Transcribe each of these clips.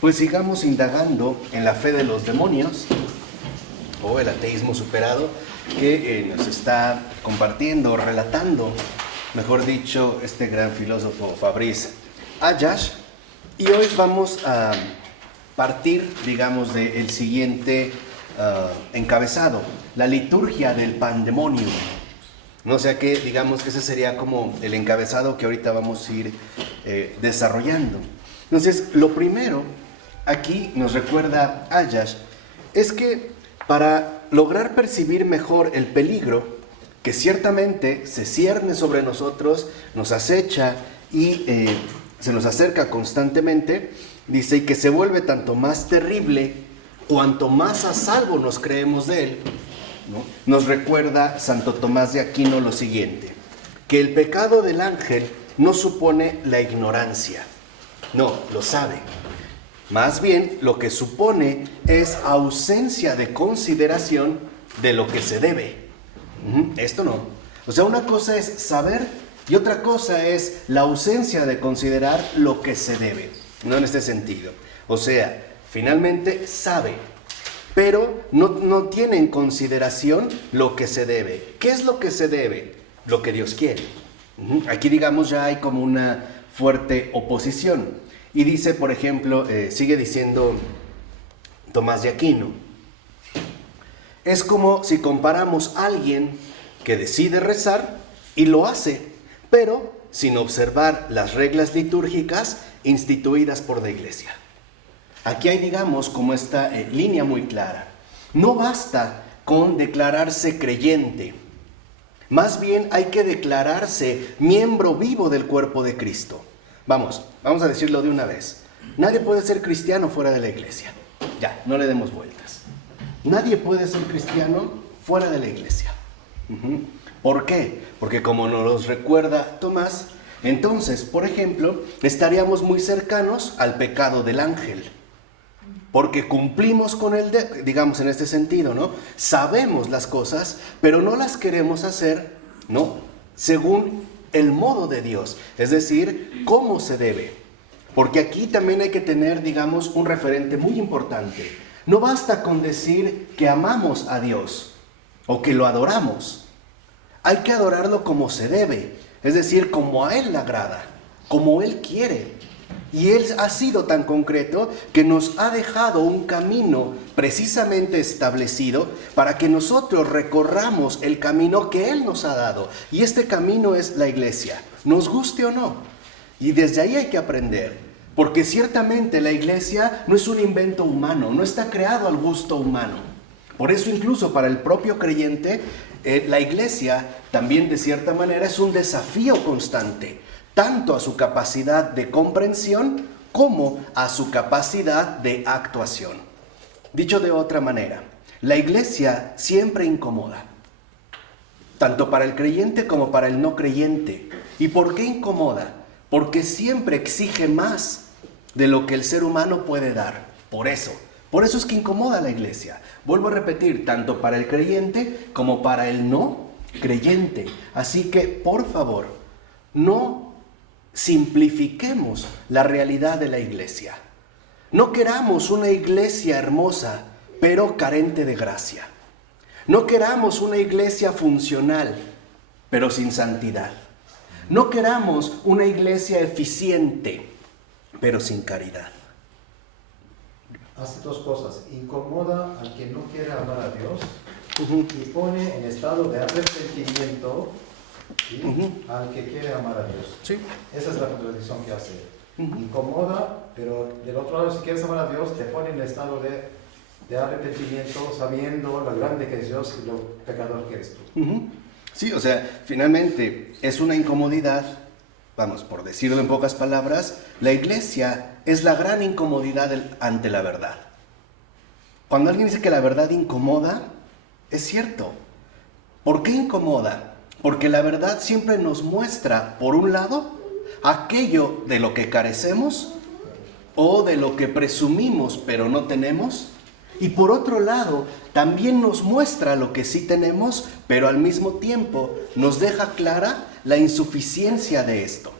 Pues sigamos indagando en la fe de los demonios o el ateísmo superado que nos está compartiendo, relatando, mejor dicho, este gran filósofo Fabrice Ayash. Y hoy vamos a partir, digamos, del siguiente encabezado, la liturgia del pandemonium. No sé qué, digamos que ese sería como el encabezado que ahorita vamos a ir desarrollando. Entonces, lo primero, aquí nos recuerda Ayash, es que para lograr percibir mejor el peligro que ciertamente se cierne sobre nosotros, nos acecha y se nos acerca constantemente, dice, y que se vuelve tanto más terrible cuanto más a salvo nos creemos de él, ¿no? Nos recuerda Santo Tomás de Aquino lo siguiente, que el pecado del ángel no supone la ignorancia, no, lo sabe. Más bien, lo que supone es ausencia de consideración de lo que se debe. Esto no. O sea, una cosa es saber y otra cosa es la ausencia de considerar lo que se debe. No en este sentido. O sea, finalmente sabe, pero no tiene en consideración lo que se debe. ¿Qué es lo que se debe? Lo que Dios quiere. Aquí, digamos, ya hay como una fuerte oposición. Y dice, por ejemplo, sigue diciendo Tomás de Aquino, es como si comparamos a alguien que decide rezar y lo hace, pero sin observar las reglas litúrgicas instituidas por la Iglesia. Aquí hay, digamos, como esta línea muy clara. No basta con declararse creyente, más bien hay que declararse miembro vivo del cuerpo de Cristo. Vamos a decirlo de una vez. Nadie puede ser cristiano fuera de la iglesia. Ya, no le demos vueltas. Nadie puede ser cristiano fuera de la iglesia. ¿Por qué? Porque como nos lo recuerda Tomás, entonces, por ejemplo, estaríamos muy cercanos al pecado del ángel. Porque cumplimos con el, digamos en este sentido, ¿no? Sabemos las cosas, pero no las queremos hacer, ¿no? Según el modo de Dios, es decir, cómo se debe. Porque aquí también hay que tener, digamos, un referente muy importante. No basta con decir que amamos a Dios o que lo adoramos. Hay que adorarlo como se debe, es decir, como a Él le agrada, como Él quiere. Y Él ha sido tan concreto que nos ha dejado un camino precisamente establecido para que nosotros recorramos el camino que Él nos ha dado. Y este camino es la iglesia, nos guste o no. Y desde ahí hay que aprender, porque ciertamente la iglesia no es un invento humano, no está creado al gusto humano. Por eso incluso para el propio creyente, la iglesia también de cierta manera es un desafío constante, tanto a su capacidad de comprensión como a su capacidad de actuación. Dicho de otra manera, la iglesia siempre incomoda, tanto para el creyente como para el no creyente. ¿Y por qué incomoda? Porque siempre exige más de lo que el ser humano puede dar. Por eso es que incomoda a la iglesia. Vuelvo a repetir, tanto para el creyente como para el no creyente. Así que, por favor, no simplifiquemos la realidad de la iglesia. No queramos una iglesia hermosa, pero carente de gracia. No queramos una iglesia funcional, pero sin santidad. No queramos una iglesia eficiente, pero sin caridad. Hace dos cosas. Incomoda al que no quiere amar a Dios y pone en estado de arrepentimiento, ¿sí? Al que quiere amar a Dios. Sí. Esa es la contradicción que hace. Incomoda, pero del otro lado, si quieres amar a Dios, te pone en estado de arrepentimiento, sabiendo lo grande que es Dios y lo pecador que eres tú. Sí, o sea, finalmente es una incomodidad, vamos, por decirlo en pocas palabras, la iglesia es la gran incomodidad ante la verdad. Cuando alguien dice que la verdad incomoda, es cierto. ¿Por qué incomoda? Porque la verdad siempre nos muestra, por un lado, aquello de lo que carecemos o de lo que presumimos pero no tenemos, y por otro lado, también nos muestra lo que sí tenemos, pero al mismo tiempo nos deja clara la insuficiencia de esto.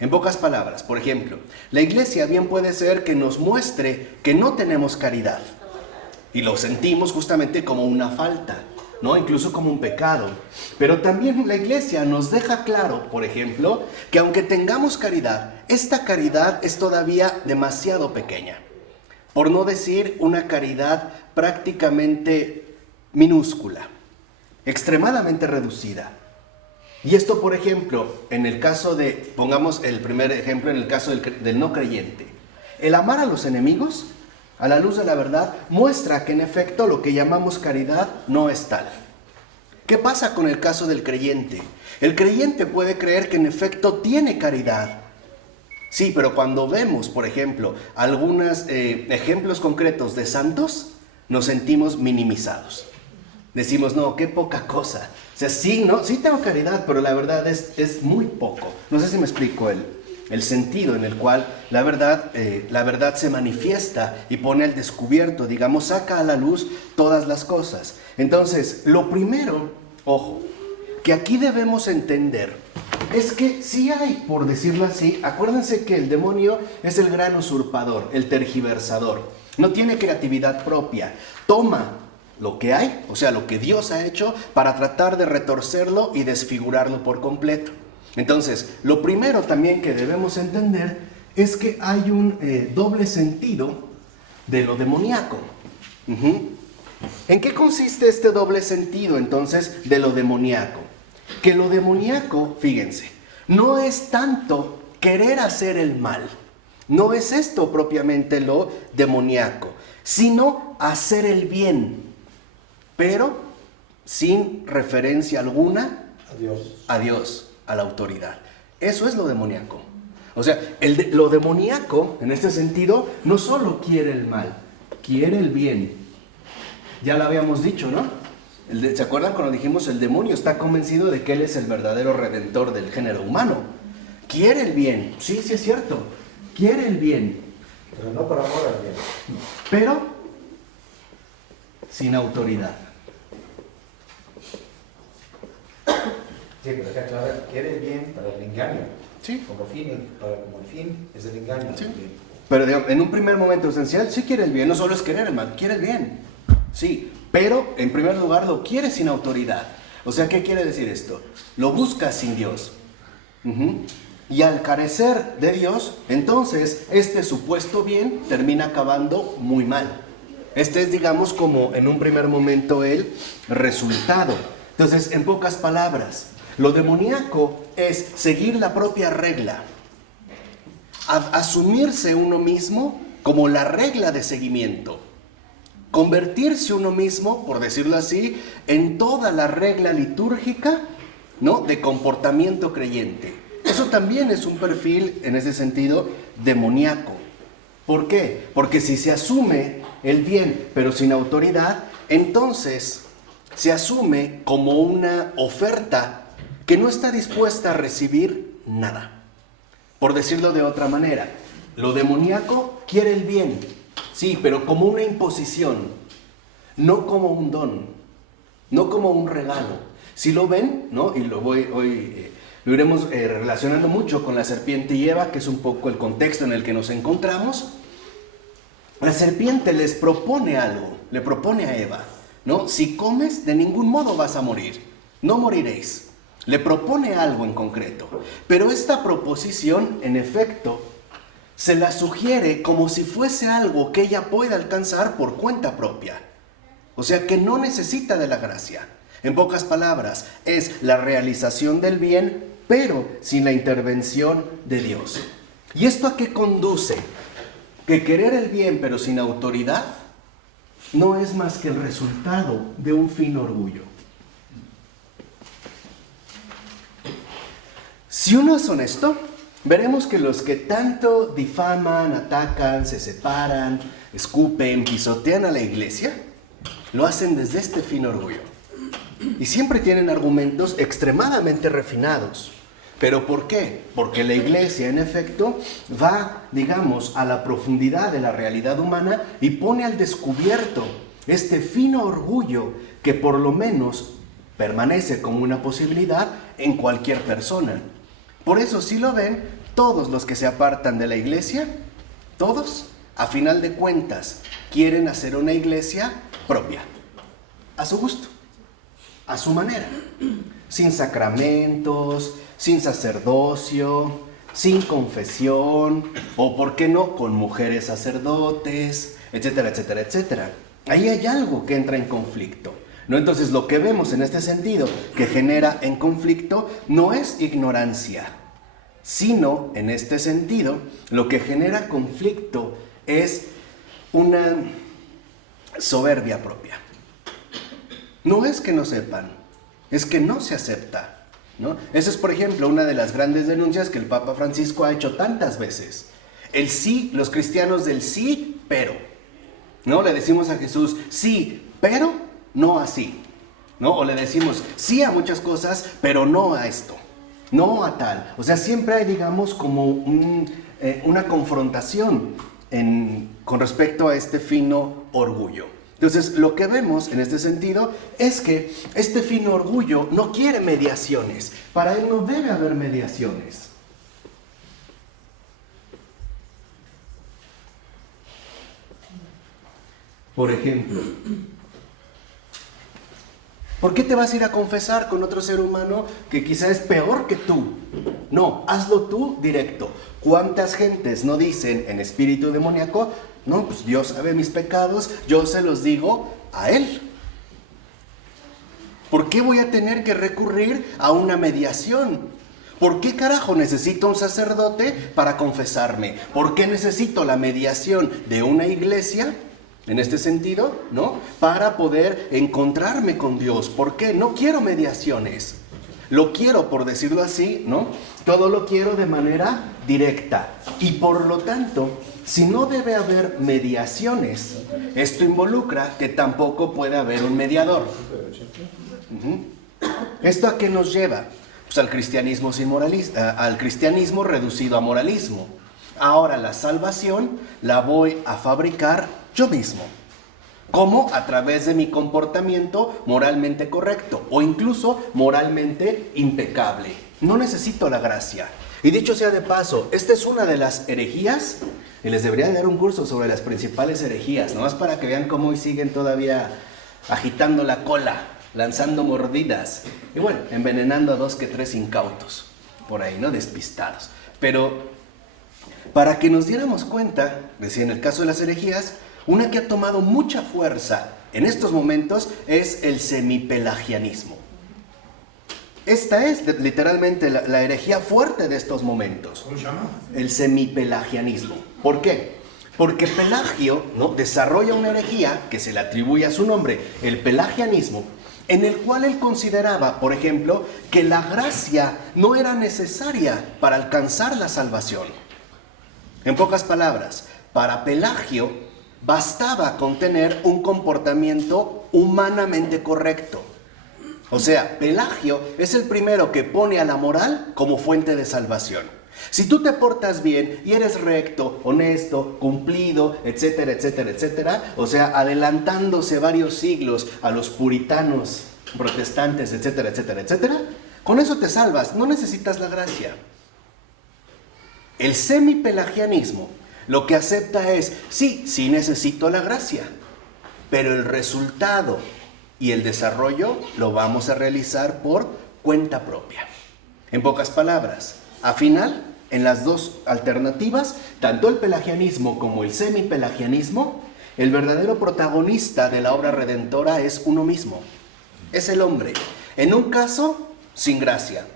En pocas palabras, por ejemplo, la iglesia bien puede ser que nos muestre que no tenemos caridad y lo sentimos justamente como una falta, ¿no? Incluso como un pecado. Pero también la iglesia nos deja claro, por ejemplo, que aunque tengamos caridad, esta caridad es todavía demasiado pequeña. Por no decir una caridad prácticamente minúscula, extremadamente reducida. Y esto, por ejemplo, en el caso de, pongamos el primer ejemplo en el caso del no creyente. El amar a los enemigos, a la luz de la verdad, muestra que en efecto lo que llamamos caridad no es tal. ¿Qué pasa con el caso del creyente? El creyente puede creer que en efecto tiene caridad. Sí, pero cuando vemos, por ejemplo, algunos ejemplos concretos de santos, nos sentimos minimizados. Decimos, no, qué poca cosa. O sea, sí, ¿no? Sí tengo caridad, pero la verdad es muy poco. No sé si me explico el sentido en el cual la verdad se manifiesta y pone al descubierto, digamos, saca a la luz todas las cosas. Entonces, lo primero, ojo, que aquí debemos entender es que sí hay, por decirlo así, acuérdense que el demonio es el gran usurpador, el tergiversador. No tiene creatividad propia. Toma lo que hay, o sea, lo que Dios ha hecho, para tratar de retorcerlo y desfigurarlo por completo. Entonces, lo primero también que debemos entender es que hay un doble sentido de lo demoníaco. ¿En qué consiste este doble sentido, entonces, de lo demoníaco? Que lo demoníaco, fíjense, no es tanto querer hacer el mal, no es esto propiamente lo demoníaco, sino hacer el bien, pero sin referencia alguna a Dios, a la autoridad. Eso es lo demoníaco. O sea, lo demoníaco, en este sentido, no solo quiere el mal, quiere el bien. Ya lo habíamos dicho, ¿no? ¿Se acuerdan cuando dijimos el demonio está convencido de que él es el verdadero redentor del género humano? Quiere el bien, sí es cierto, quiere el bien. Pero no por amor al bien. Pero sin autoridad. Sí, pero hay que aclarar, quiere el bien para el engaño. Sí. Como el fin es el engaño. Sí. Pero digamos, en un primer momento esencial sí quiere el bien, no solo es querer el mal, quiere el bien. Sí, pero en primer lugar lo quiere sin autoridad. O sea, ¿qué quiere decir esto? Lo busca sin Dios. Y al carecer de Dios, entonces este supuesto bien termina acabando muy mal. Este es, digamos, como en un primer momento el resultado. Entonces, en pocas palabras, lo demoníaco es seguir la propia regla, asumirse uno mismo como la regla de seguimiento, convertirse uno mismo, por decirlo así, en toda la regla litúrgica, ¿no?, de comportamiento creyente. Eso también es un perfil, en ese sentido, demoníaco. ¿Por qué? Porque si se asume el bien, pero sin autoridad, entonces se asume como una oferta que no está dispuesta a recibir nada. Por decirlo de otra manera, lo demoníaco quiere el bien, sí, pero como una imposición, no como un don, no como un regalo. Si lo ven, ¿no? Y lo iremos relacionando mucho con la serpiente y Eva, que es un poco el contexto en el que nos encontramos. La serpiente les propone algo, le propone a Eva, ¿no? Si comes, de ningún modo vas a morir, no moriréis. Le propone algo en concreto, pero esta proposición, en efecto, se la sugiere como si fuese algo que ella puede alcanzar por cuenta propia. O sea, que no necesita de la gracia. En pocas palabras, es la realización del bien, pero sin la intervención de Dios. ¿Y esto a qué conduce? Que querer el bien, pero sin autoridad, no es más que el resultado de un fino orgullo. Si uno es honesto, veremos que los que tanto difaman, atacan, se separan, escupen, pisotean a la iglesia, lo hacen desde este fino orgullo. Y siempre tienen argumentos extremadamente refinados. ¿Pero por qué? Porque la iglesia, en efecto, va, digamos, a la profundidad de la realidad humana y pone al descubierto este fino orgullo que por lo menos permanece como una posibilidad en cualquier persona. Por eso, si lo ven, todos los que se apartan de la iglesia, todos, a final de cuentas, quieren hacer una iglesia propia, a su gusto, a su manera, sin sacramentos, sin sacerdocio, sin confesión, o por qué no, con mujeres sacerdotes, etcétera, etcétera, etcétera. Ahí hay algo que entra en conflicto, ¿no? Entonces lo que vemos en este sentido que genera en conflicto no es ignorancia, sino en este sentido lo que genera conflicto es una soberbia propia. No es que no sepan, es que no se acepta, ¿no? Esa es, por ejemplo, una de las grandes denuncias que el Papa Francisco ha hecho tantas veces. El sí, los cristianos del sí, pero, ¿no? Le decimos a Jesús, sí, pero no así, ¿no? O le decimos sí a muchas cosas, pero no a esto, no a tal. O sea, siempre hay, digamos, como una confrontación con respecto a este fino orgullo. Entonces, lo que vemos en este sentido es que este fino orgullo no quiere mediaciones. Para él no debe haber mediaciones. Por ejemplo, ¿por qué te vas a ir a confesar con otro ser humano que quizá es peor que tú? No, hazlo tú directo. ¿Cuántas gentes no dicen en espíritu demoníaco? No, pues Dios sabe mis pecados, yo se los digo a Él. ¿Por qué voy a tener que recurrir a una mediación? ¿Por qué carajo necesito un sacerdote para confesarme? ¿Por qué necesito la mediación de una iglesia? En este sentido, ¿no? Para poder encontrarme con Dios. ¿Por qué? No quiero mediaciones. Lo quiero, por decirlo así, ¿no? Todo lo quiero de manera directa. Y por lo tanto, si no debe haber mediaciones, esto involucra que tampoco puede haber un mediador. ¿Esto a qué nos lleva? Pues al cristianismo al cristianismo reducido a moralismo. Ahora la salvación la voy a fabricar yo mismo. ¿Cómo? A través de mi comportamiento moralmente correcto o incluso moralmente impecable. No necesito la gracia. Y dicho sea de paso, esta es una de las herejías, y les debería dar un curso sobre las principales herejías, nomás para que vean cómo hoy siguen todavía agitando la cola, lanzando mordidas, y bueno, envenenando a 2 que 3 incautos, por ahí, ¿no? Despistados. Pero para que nos diéramos cuenta, decía en el caso de las herejías, una que ha tomado mucha fuerza en estos momentos es el semipelagianismo. Esta es literalmente la herejía fuerte de estos momentos. ¿Cómo se llama? El semipelagianismo. ¿Por qué? Porque Pelagio, ¿no?, desarrolla una herejía que se le atribuye a su nombre, el pelagianismo, en el cual él consideraba, por ejemplo, que la gracia no era necesaria para alcanzar la salvación. En pocas palabras, para Pelagio bastaba con tener un comportamiento humanamente correcto. O sea, Pelagio es el primero que pone a la moral como fuente de salvación. Si tú te portas bien y eres recto, honesto, cumplido, etcétera, etcétera, etcétera, o sea, adelantándose varios siglos a los puritanos, protestantes, etcétera, etcétera, etcétera, con eso te salvas, no necesitas la gracia. El semipelagianismo lo que acepta es, sí necesito la gracia, pero el resultado y el desarrollo lo vamos a realizar por cuenta propia. En pocas palabras, al final, en las dos alternativas, tanto el pelagianismo como el semipelagianismo, el verdadero protagonista de la obra redentora es uno mismo, es el hombre. En un caso, sin gracia,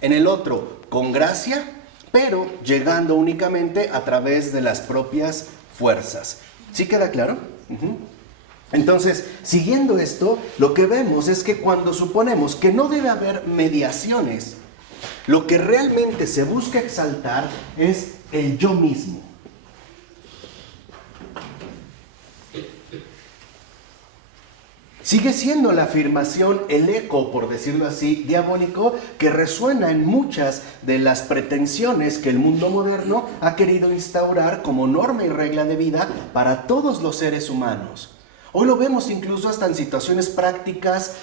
en el otro, con gracia, pero llegando únicamente a través de las propias fuerzas. ¿Sí queda claro? Entonces, siguiendo esto, lo que vemos es que cuando suponemos que no debe haber mediaciones, lo que realmente se busca exaltar es el yo mismo. Sigue siendo la afirmación, el eco, por decirlo así, diabólico, que resuena en muchas de las pretensiones que el mundo moderno ha querido instaurar como norma y regla de vida para todos los seres humanos. Hoy lo vemos incluso hasta en situaciones prácticas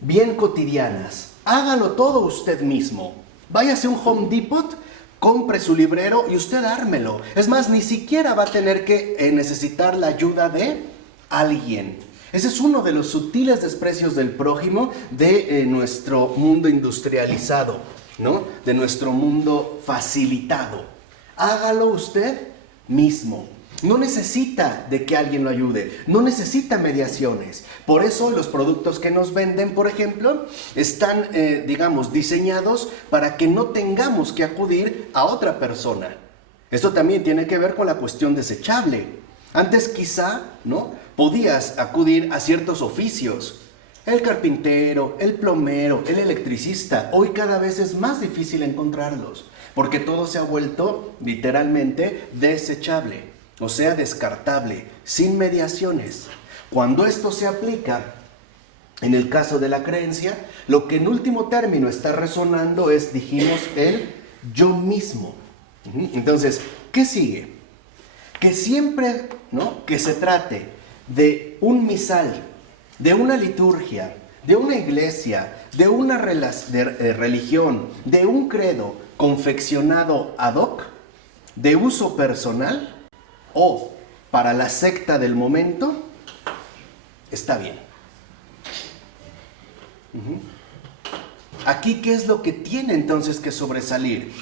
bien cotidianas. Hágalo todo usted mismo. Váyase a un Home Depot, compre su librero y usted ármelo. Es más, ni siquiera va a tener que necesitar la ayuda de alguien. Ese es uno de los sutiles desprecios del prójimo de nuestro mundo industrializado, ¿no? De nuestro mundo facilitado. Hágalo usted mismo. No necesita de que alguien lo ayude, no necesita mediaciones. Por eso los productos que nos venden, por ejemplo, están, diseñados para que no tengamos que acudir a otra persona. Esto también tiene que ver con la cuestión desechable. Antes quizá, ¿no?, podías acudir a ciertos oficios. El carpintero, el plomero, el electricista. Hoy cada vez es más difícil encontrarlos, porque todo se ha vuelto literalmente desechable. O sea, descartable, sin mediaciones. Cuando esto se aplica en el caso de la creencia, lo que en último término está resonando es, dijimos, el yo mismo. Entonces, ¿qué sigue? Que siempre, ¿no?, que se trate de un misal, de una liturgia, de una iglesia, de una religión, de un credo confeccionado ad hoc, de uso personal, o para la secta del momento, está bien. Aquí, ¿qué es lo que tiene entonces que sobresalir?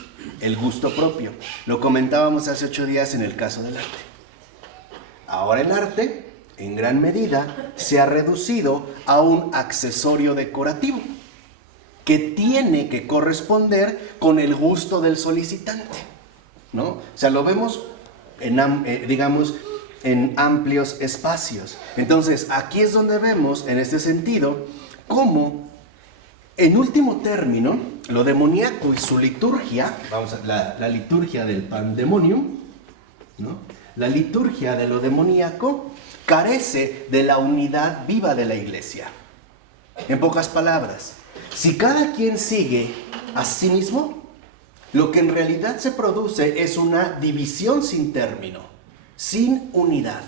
El gusto propio. Lo comentábamos hace 8 días en el caso del arte. Ahora el arte, en gran medida, se ha reducido a un accesorio decorativo que tiene que corresponder con el gusto del solicitante, ¿no? O sea, lo vemos en amplios espacios. Entonces, aquí es donde vemos, en este sentido, cómo, en último término, lo demoníaco y su liturgia, la liturgia del pandemonium, ¿no?, la liturgia de lo demoníaco carece de la unidad viva de la iglesia. En pocas palabras, si cada quien sigue a sí mismo, lo que en realidad se produce es una división sin término, sin unidad.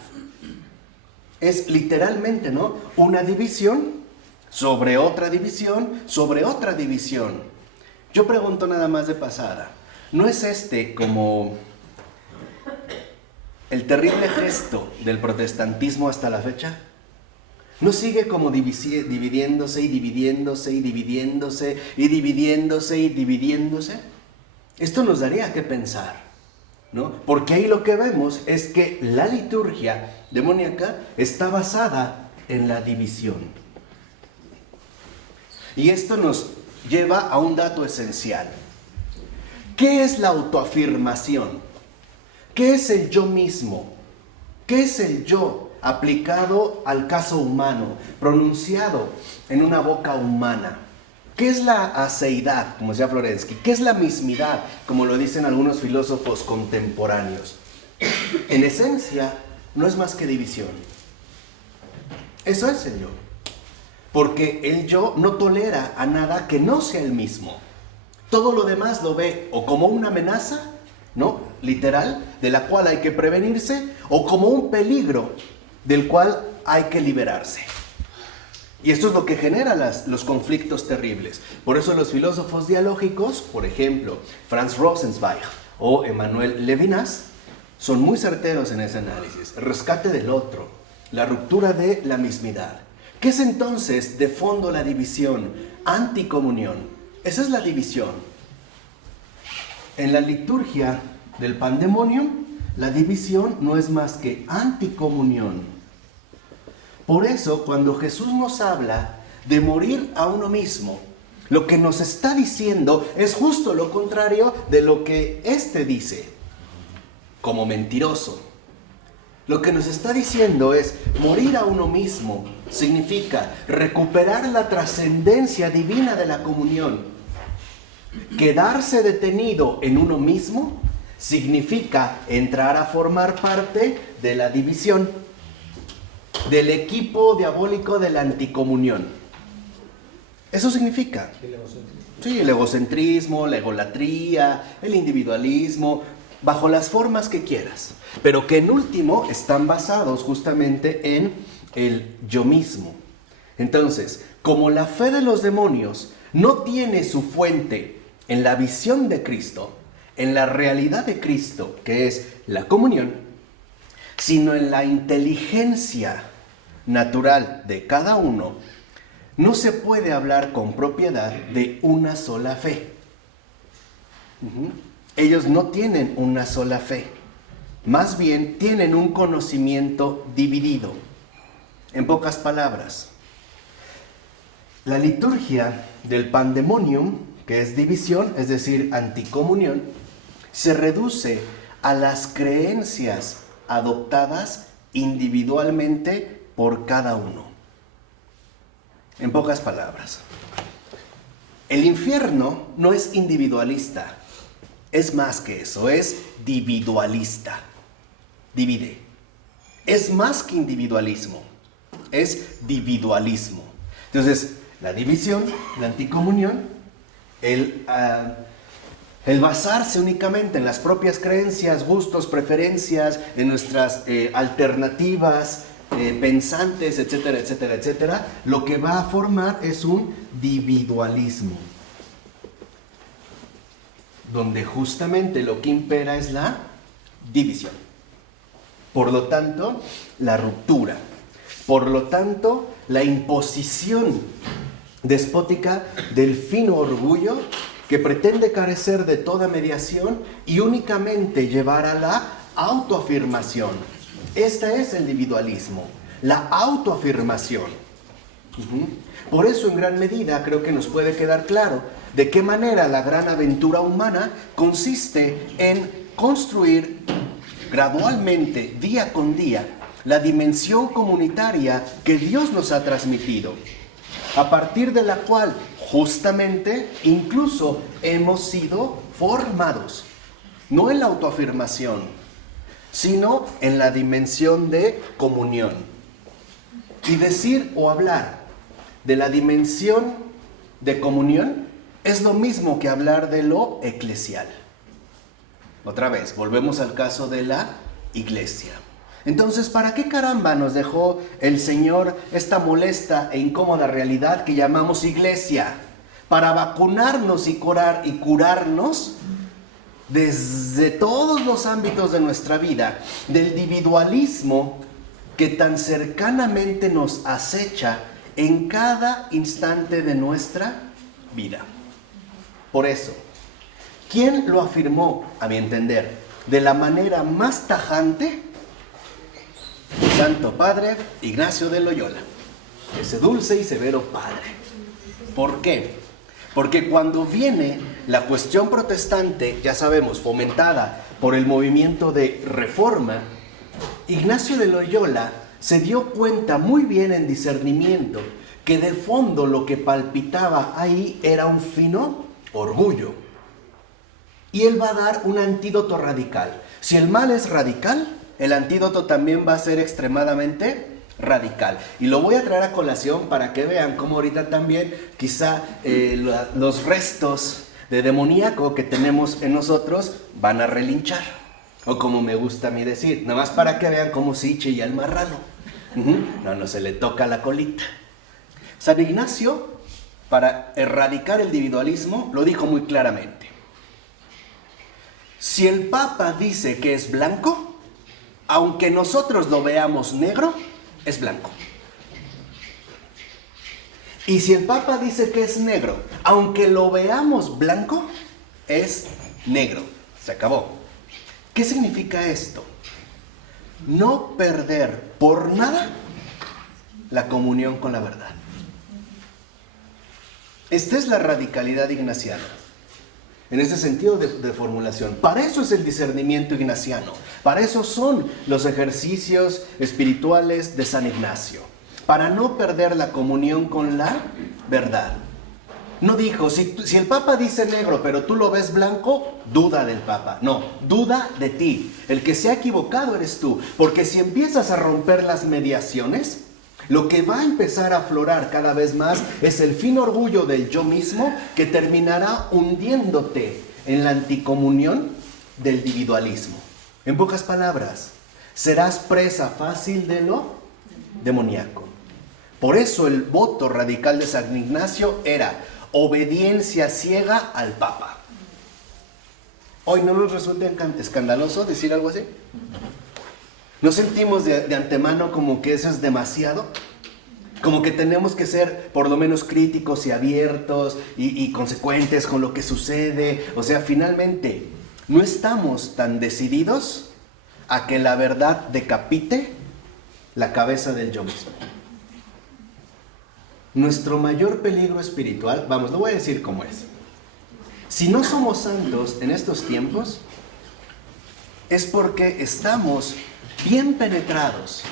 Es literalmente, ¿no?, una división sobre otra división, sobre otra división. Yo pregunto nada más de pasada, ¿no es este como el terrible gesto del protestantismo hasta la fecha? ¿No sigue como dividiéndose y dividiéndose y dividiéndose y dividiéndose y dividiéndose? Esto nos daría que pensar, ¿no? Porque ahí lo que vemos es que la liturgia demoníaca está basada en la división. Y esto nos lleva a un dato esencial. ¿Qué es la autoafirmación? ¿Qué es el yo mismo? ¿Qué es el yo aplicado al caso humano, pronunciado en una boca humana? ¿Qué es la aceidad, como decía Florensky? ¿Qué es la mismidad, como lo dicen algunos filósofos contemporáneos? En esencia, no es más que división. Eso es el yo. Porque el yo no tolera a nada que no sea el mismo. Todo lo demás lo ve o como una amenaza, ¿no?, literal, de la cual hay que prevenirse, o como un peligro del cual hay que liberarse. Y esto es lo que genera los conflictos terribles. Por eso los filósofos dialógicos, por ejemplo, Franz Rosenzweig o Emmanuel Levinas, son muy certeros en ese análisis. Rescate del otro, la ruptura de la mismidad. ¿Qué es entonces de fondo la división? Anticomunión. Esa es la división. En la liturgia del pandemonium, la división no es más que anticomunión. Por eso, cuando Jesús nos habla de morir a uno mismo, lo que nos está diciendo es justo lo contrario de lo que éste dice, como mentiroso. Lo que nos está diciendo es, morir a uno mismo significa recuperar la trascendencia divina de la comunión. Quedarse detenido en uno mismo significa entrar a formar parte de la división, del equipo diabólico de la anticomunión. Eso significa. Sí, el egocentrismo, la egolatría, el individualismo, bajo las formas que quieras, pero que en último están basados justamente en el yo mismo. Entonces, como la fe de los demonios no tiene su fuente en la visión de Cristo, en la realidad de Cristo, que es la comunión, sino en la inteligencia natural de cada uno, no se puede hablar con propiedad de una sola fe. Ellos no tienen una sola fe, más bien tienen un conocimiento dividido. En pocas palabras, la liturgia del pandemonium, que es división, es decir, anticomunión, se reduce a las creencias adoptadas individualmente por cada uno. En pocas palabras, el infierno no es individualista, es más que eso, es individualista. Divide. Es más que individualismo, es individualismo. Entonces, la división, la anticomunión, el basarse únicamente en las propias creencias, gustos, preferencias, en nuestras alternativas pensantes, etcétera, etcétera, etcétera, lo que va a formar es un individualismo, donde justamente lo que impera es la división. Por lo tanto, la ruptura. Por lo tanto, la imposición despótica del fino orgullo que pretende carecer de toda mediación y únicamente llevar a la autoafirmación. Este es el individualismo, la autoafirmación. Por eso, en gran medida, creo que nos puede quedar claro de qué manera la gran aventura humana consiste en construir gradualmente, día con día, la dimensión comunitaria que Dios nos ha transmitido, a partir de la cual justamente incluso hemos sido formados, no en la autoafirmación, sino en la dimensión de comunión. Y decir o hablar de la dimensión de comunión es lo mismo que hablar de lo eclesial. Otra vez, volvemos al caso de la iglesia. Entonces, ¿para qué caramba nos dejó el Señor esta molesta e incómoda realidad que llamamos iglesia? Para vacunarnos y curarnos desde todos los ámbitos de nuestra vida, del individualismo que tan cercanamente nos acecha en cada instante de nuestra vida. Por eso, ¿quién lo afirmó, a mi entender, de la manera más tajante? Santo Padre Ignacio de Loyola, ese dulce y severo padre. ¿Por qué? Porque cuando viene la cuestión protestante, ya sabemos, fomentada por el movimiento de Reforma, Ignacio de Loyola se dio cuenta muy bien en discernimiento que de fondo lo que palpitaba ahí era un fino orgullo. Y él va a dar un antídoto radical. Si el mal es radical, el antídoto también va a ser extremadamente radical. Y lo voy a traer a colación para que vean cómo ahorita también quizá los restos de demoníaco que tenemos en nosotros van a relinchar. O como me gusta a mí decir, nada más para que vean cómo sí chilla el marrano. No se le toca la colita. San Ignacio, para erradicar el individualismo, lo dijo muy claramente. Si el Papa dice que es blanco, aunque nosotros lo veamos negro, es blanco. Y si el Papa dice que es negro, aunque lo veamos blanco, es negro. Se acabó. ¿Qué significa esto? No perder por nada la comunión con la verdad. Esta es la radicalidad ignaciana. En ese sentido de formulación. Para eso es el discernimiento ignaciano. Para eso son los ejercicios espirituales de San Ignacio. Para no perder la comunión con la verdad. No dijo, si el Papa dice negro, pero tú lo ves blanco, duda del Papa. No, duda de ti. El que se ha equivocado eres tú. Porque si empiezas a romper las mediaciones, lo que va a empezar a aflorar cada vez más es el fino orgullo del yo mismo que terminará hundiéndote en la anticomunión del individualismo. En pocas palabras, serás presa fácil de lo demoníaco. Por eso el voto radical de San Ignacio era obediencia ciega al Papa. ¿Hoy no nos resulta escandaloso decir algo así? ¿No sentimos de antemano como que eso es demasiado? Como que tenemos que ser por lo menos críticos y abiertos y consecuentes con lo que sucede. O sea, finalmente, ¿no estamos tan decididos a que la verdad decapite la cabeza del yo mismo? Nuestro mayor peligro espiritual, vamos, lo voy a decir como es. Si no somos santos en estos tiempos, es porque estamos bien penetrados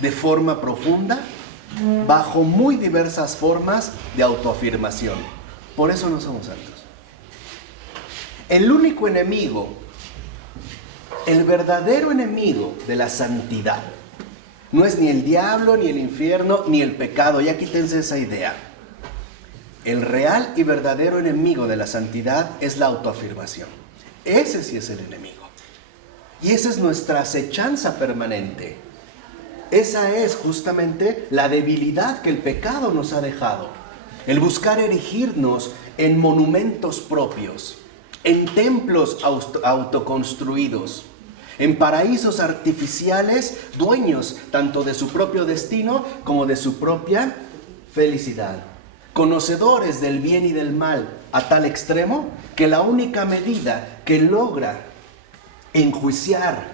de forma profunda bajo muy diversas formas de autoafirmación. Por eso no somos santos. El único enemigo, el verdadero enemigo de la santidad, no es ni el diablo, ni el infierno, ni el pecado. Ya quítense esa idea. El real y verdadero enemigo de la santidad es la autoafirmación. Ese sí es el enemigo. Y esa es nuestra acechanza permanente. Esa es justamente la debilidad que el pecado nos ha dejado. El buscar erigirnos en monumentos propios, en templos autoconstruidos, en paraísos artificiales, dueños tanto de su propio destino como de su propia felicidad. Conocedores del bien y del mal a tal extremo que la única medida que logra enjuiciar,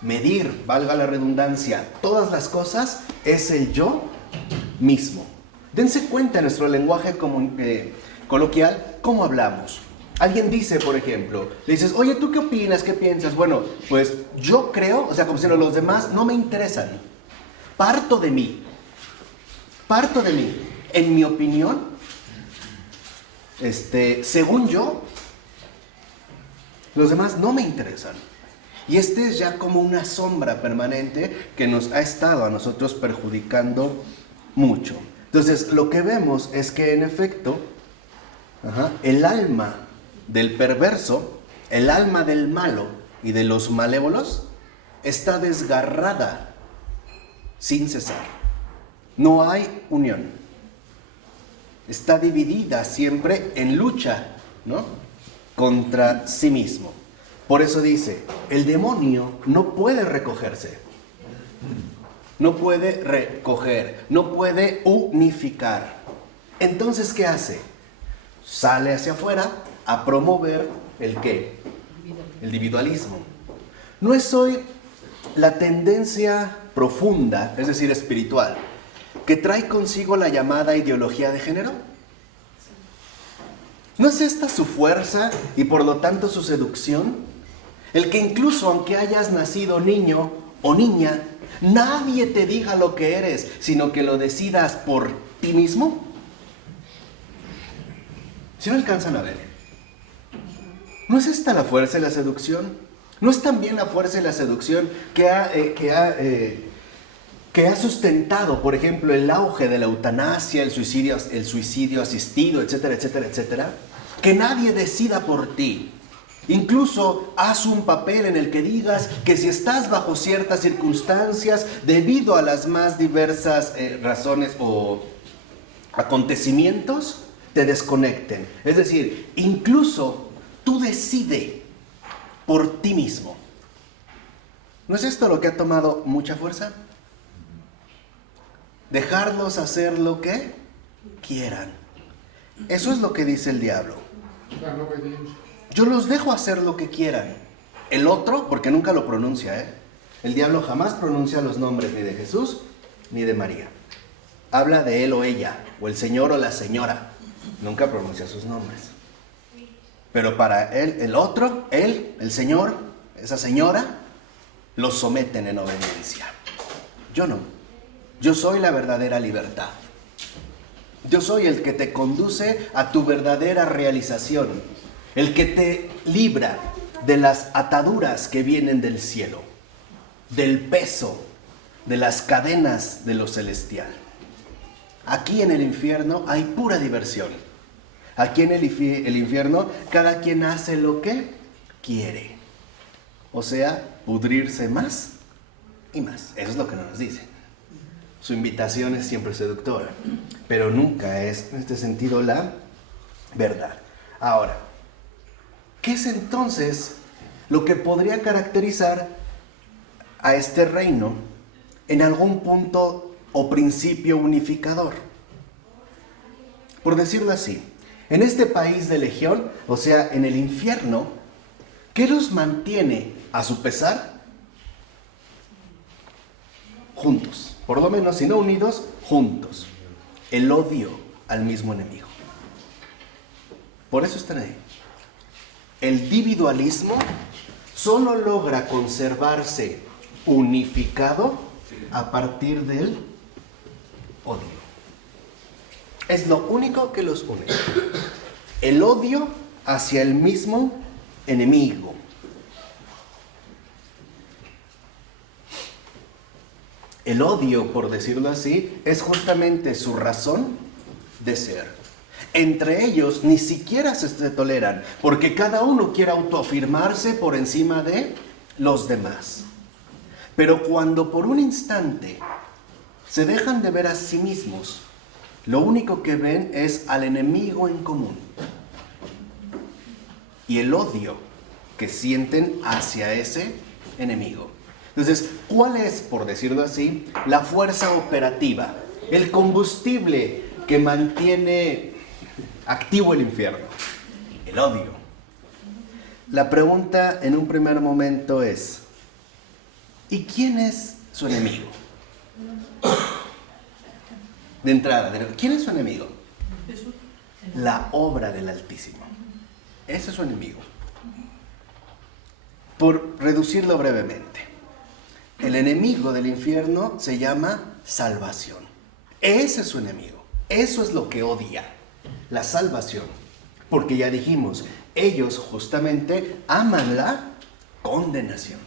medir, valga la redundancia, todas las cosas es el yo mismo. Dense cuenta en nuestro lenguaje coloquial cómo hablamos. Alguien dice, por ejemplo, le dices, oye, ¿tú qué opinas? ¿Qué piensas? Bueno, pues yo creo, o sea, como si no, los demás no me interesan. Parto de mí. En mi opinión, según yo, los demás no me interesan. Y este es ya como una sombra permanente que nos ha estado a nosotros perjudicando mucho. Entonces, lo que vemos es que en efecto, el alma del perverso, el alma del malo y de los malévolos está desgarrada sin cesar. No hay unión. Está dividida siempre en lucha, ¿no?, contra sí mismo. Por eso dice, el demonio no puede recogerse. No puede recoger, no puede unificar. Entonces, ¿qué hace? Sale hacia afuera a promover ¿el qué? El individualismo. ¿No es hoy la tendencia profunda, es decir, espiritual, que trae consigo la llamada ideología de género? ¿No es esta su fuerza y por lo tanto su seducción? El que incluso aunque hayas nacido niño o niña, nadie te diga lo que eres, sino que lo decidas por ti mismo. ¿Sí lo alcanzan a ver? ¿No es esta la fuerza y la seducción? ¿No es también la fuerza y la seducción que ha sustentado, por ejemplo, el auge de la eutanasia, el suicidio asistido, etcétera, etcétera, etcétera? Que nadie decida por ti. Incluso haz un papel en el que digas que si estás bajo ciertas circunstancias, debido a las más diversas razones o acontecimientos, te desconecten. Es decir, incluso tú decide por ti mismo. ¿No es esto lo que ha tomado mucha fuerza? Dejarlos hacer lo que quieran. Eso es lo que dice el diablo. Yo los dejo hacer lo que quieran. El otro, porque nunca lo pronuncia, el diablo jamás pronuncia los nombres ni de Jesús ni de María. Habla de él o ella, o el señor o la señora. Nunca pronuncia sus nombres. Pero para él, el otro, él, el señor, esa señora, los someten en obediencia. Yo no. Yo soy la verdadera libertad. Yo soy el que te conduce a tu verdadera realización. El que te libra de las ataduras que vienen del cielo, del peso, de las cadenas de lo celestial. Aquí en el infierno hay pura diversión. Aquí en el infierno cada quien hace lo que quiere. O sea, pudrirse más y más. Eso es lo que nos dice. Su invitación es siempre seductora, pero nunca es, en este sentido, la verdad. Ahora, ¿qué es entonces lo que podría caracterizar a este reino en algún punto o principio unificador. Por decirlo así, en este país de Legión, o sea, en el infierno, ¿qué los mantiene a su pesar? Juntos, por lo menos, si no unidos, juntos. El odio al mismo enemigo. Por eso están ahí. El individualismo solo logra conservarse unificado a partir del odio. Es lo único que los une. El odio hacia el mismo enemigo. El odio, por decirlo así, es justamente su razón de ser. Entre ellos ni siquiera se toleran, porque cada uno quiere autoafirmarse por encima de los demás. Pero cuando por un instante se dejan de ver a sí mismos, lo único que ven es al enemigo en común. Y el odio que sienten hacia ese enemigo. Entonces, ¿cuál es, por decirlo así, la fuerza operativa? El combustible que mantiene activo el infierno. El odio. La pregunta en un primer momento es, ¿y quién es su enemigo? De entrada, ¿quién es su enemigo? La obra del Altísimo. Ese es su enemigo. Por reducirlo brevemente, el enemigo del infierno se llama salvación. Ese es su enemigo. Eso es lo que odia, la salvación. Porque ya dijimos, ellos justamente aman la condenación.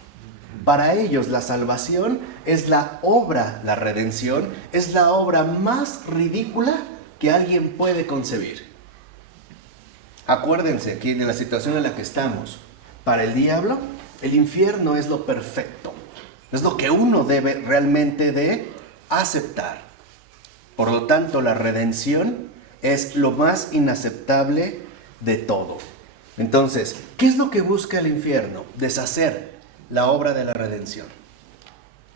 Para ellos la salvación es la obra, la redención es la obra más ridícula que alguien puede concebir. Acuérdense aquí de la situación en la que estamos. Para el diablo, el infierno es lo perfecto. Es lo que uno debe realmente de aceptar. Por lo tanto, la redención es lo más inaceptable de todo. Entonces, ¿qué es lo que busca el infierno? Deshacer la obra de la redención.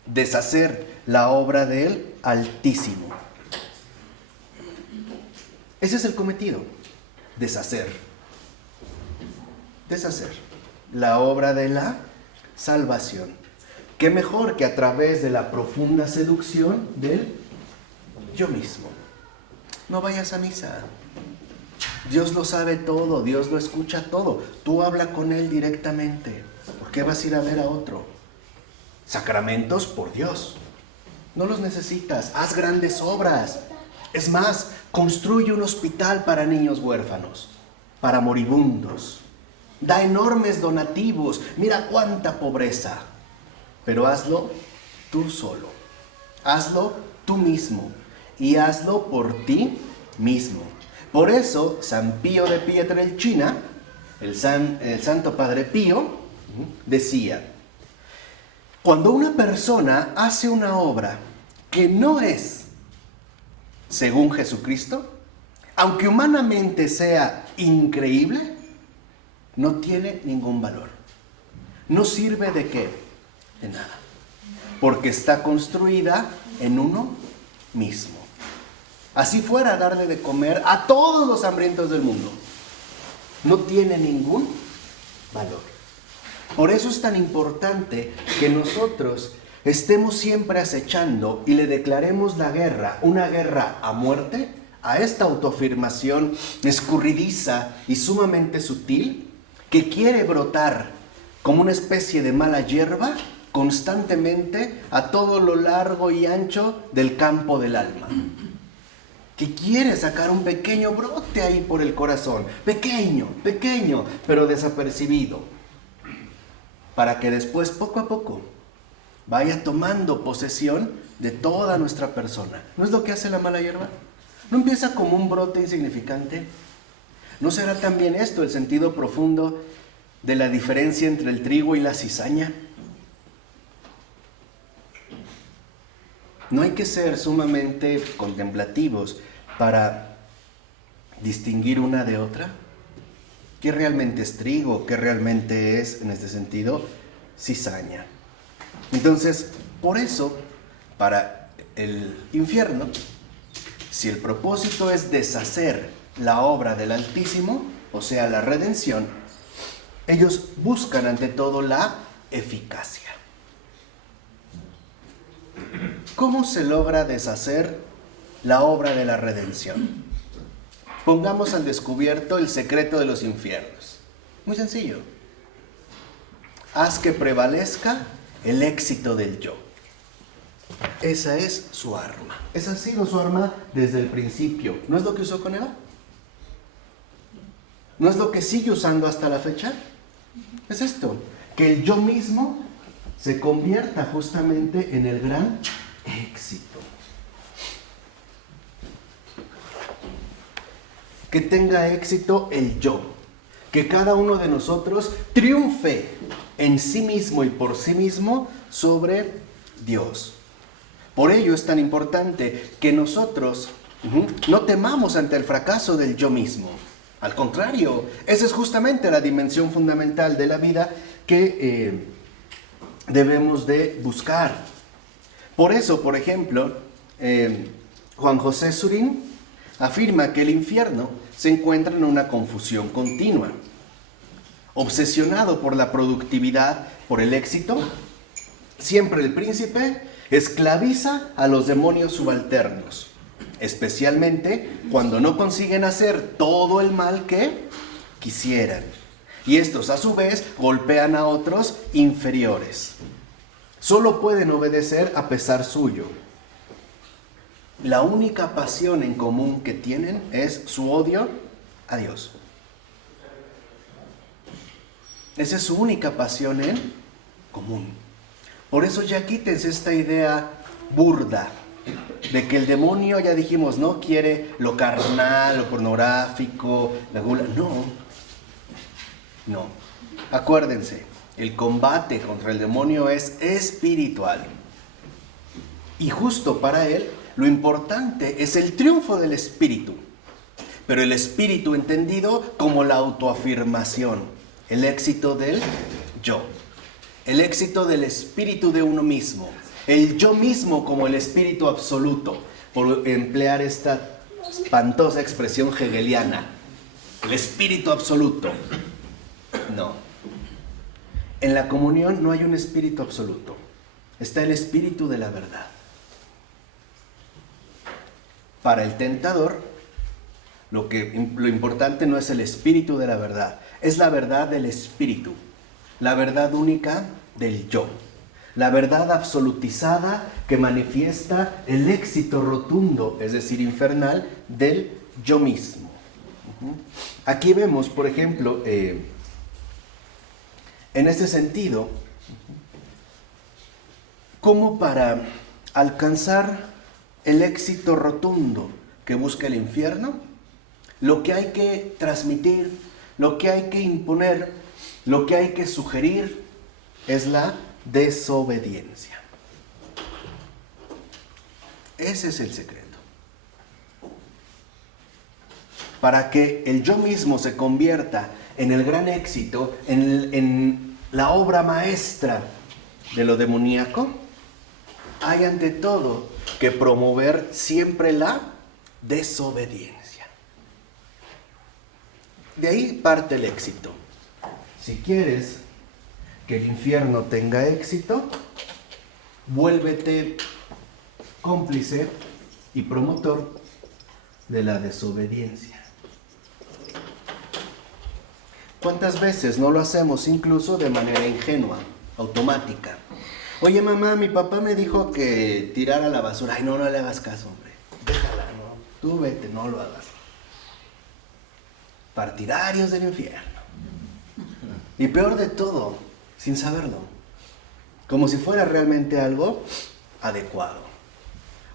Deshacer la obra del Altísimo. Ese es el cometido. Deshacer la obra de la salvación. ¿Qué mejor que a través de la profunda seducción del yo mismo? No vayas a misa. Dios lo sabe todo, Dios lo escucha todo. Tú habla con Él directamente. ¿Por qué vas a ir a ver a otro? Sacramentos, por Dios. No los necesitas. Haz grandes obras. Es más, construye un hospital para niños huérfanos, para moribundos. Da enormes donativos. Mira cuánta pobreza. Pero hazlo tú solo. Hazlo tú mismo. Y hazlo por ti mismo. Por eso, San Pío de Pietrelcina, el Santo Padre Pío, decía, cuando una persona hace una obra que no es según Jesucristo, aunque humanamente sea increíble, no tiene ningún valor. No sirve de qué, de nada, porque está construida en uno mismo. Así fuera darle de comer a todos los hambrientos del mundo, no tiene ningún valor. Por eso es tan importante que nosotros estemos siempre acechando y le declaremos la guerra, una guerra a muerte, a esta autoafirmación escurridiza y sumamente sutil que quiere brotar como una especie de mala hierba constantemente a todo lo largo y ancho del campo del alma. Que quiere sacar un pequeño brote ahí por el corazón, pequeño, pero desapercibido, para que después poco a poco vaya tomando posesión de toda nuestra persona. ¿No es lo que hace la mala hierba? ¿No empieza como un brote insignificante? ¿No será también esto el sentido profundo de la diferencia entre el trigo y la cizaña? No hay que ser sumamente contemplativos para distinguir una de otra. ¿Qué realmente es trigo? ¿Qué realmente es, en este sentido, cizaña? Entonces, por eso, para el infierno, si el propósito es deshacer la obra del Altísimo, o sea, la redención, ellos buscan ante todo la eficacia. ¿Cómo se logra deshacer la obra de la redención? Pongamos al descubierto el secreto de los infiernos. Muy sencillo. Haz que prevalezca el éxito del yo. Esa es su arma. Esa ha sido su arma desde el principio. ¿No es lo que usó con Eva? ¿No es lo que sigue usando hasta la fecha? Es esto, que el yo mismo se convierta justamente en el gran éxito. Que tenga éxito el yo. Que cada uno de nosotros triunfe en sí mismo y por sí mismo sobre Dios. Por ello es tan importante que nosotros no temamos ante el fracaso del yo mismo. Al contrario, esa es justamente la dimensión fundamental de la vida que debemos de buscar. Por eso, por ejemplo, Juan José Surín afirma que el infierno se encuentra en una confusión continua. Obsesionado por la productividad, por el éxito, siempre el príncipe esclaviza a los demonios subalternos, especialmente cuando no consiguen hacer todo el mal que quisieran. Y estos, a su vez, golpean a otros inferiores. Solo pueden obedecer a pesar suyo. La única pasión en común que tienen es su odio a Dios. Esa es su única pasión en común. Por eso ya quítense esta idea burda de que el demonio, ya dijimos, no quiere lo carnal, lo pornográfico, la gula. No. Acuérdense, el combate contra el demonio es espiritual. Y justo para él, lo importante es el triunfo del espíritu. Pero el espíritu entendido como la autoafirmación, el éxito del yo. El éxito del espíritu de uno mismo. El yo mismo como el espíritu absoluto, por emplear esta espantosa expresión hegeliana. El espíritu absoluto. No. En la comunión no hay un espíritu absoluto. Está el espíritu de la verdad. Para el tentador, lo importante no es el espíritu de la verdad, es la verdad del espíritu. La verdad única del yo. La verdad absolutizada que manifiesta el éxito rotundo, es decir, infernal, del yo mismo. Aquí vemos, por ejemplo, en este sentido, cómo para alcanzar el éxito rotundo que busca el infierno, lo que hay que transmitir, lo que hay que imponer, lo que hay que sugerir es la desobediencia. Ese es el secreto. Para que el yo mismo se convierta en el gran éxito, en la obra maestra de lo demoníaco, hay ante todo que promover siempre la desobediencia. De ahí parte el éxito. Si quieres que el infierno tenga éxito, vuélvete cómplice y promotor de la desobediencia. ¿Cuántas veces no lo hacemos incluso de manera ingenua, automática? Oye, mamá, mi papá me dijo que tirara la basura. Ay, no le hagas caso, hombre. Déjala, no. Tú vete, no lo hagas. Partidarios del infierno. Y peor de todo, sin saberlo. Como si fuera realmente algo adecuado.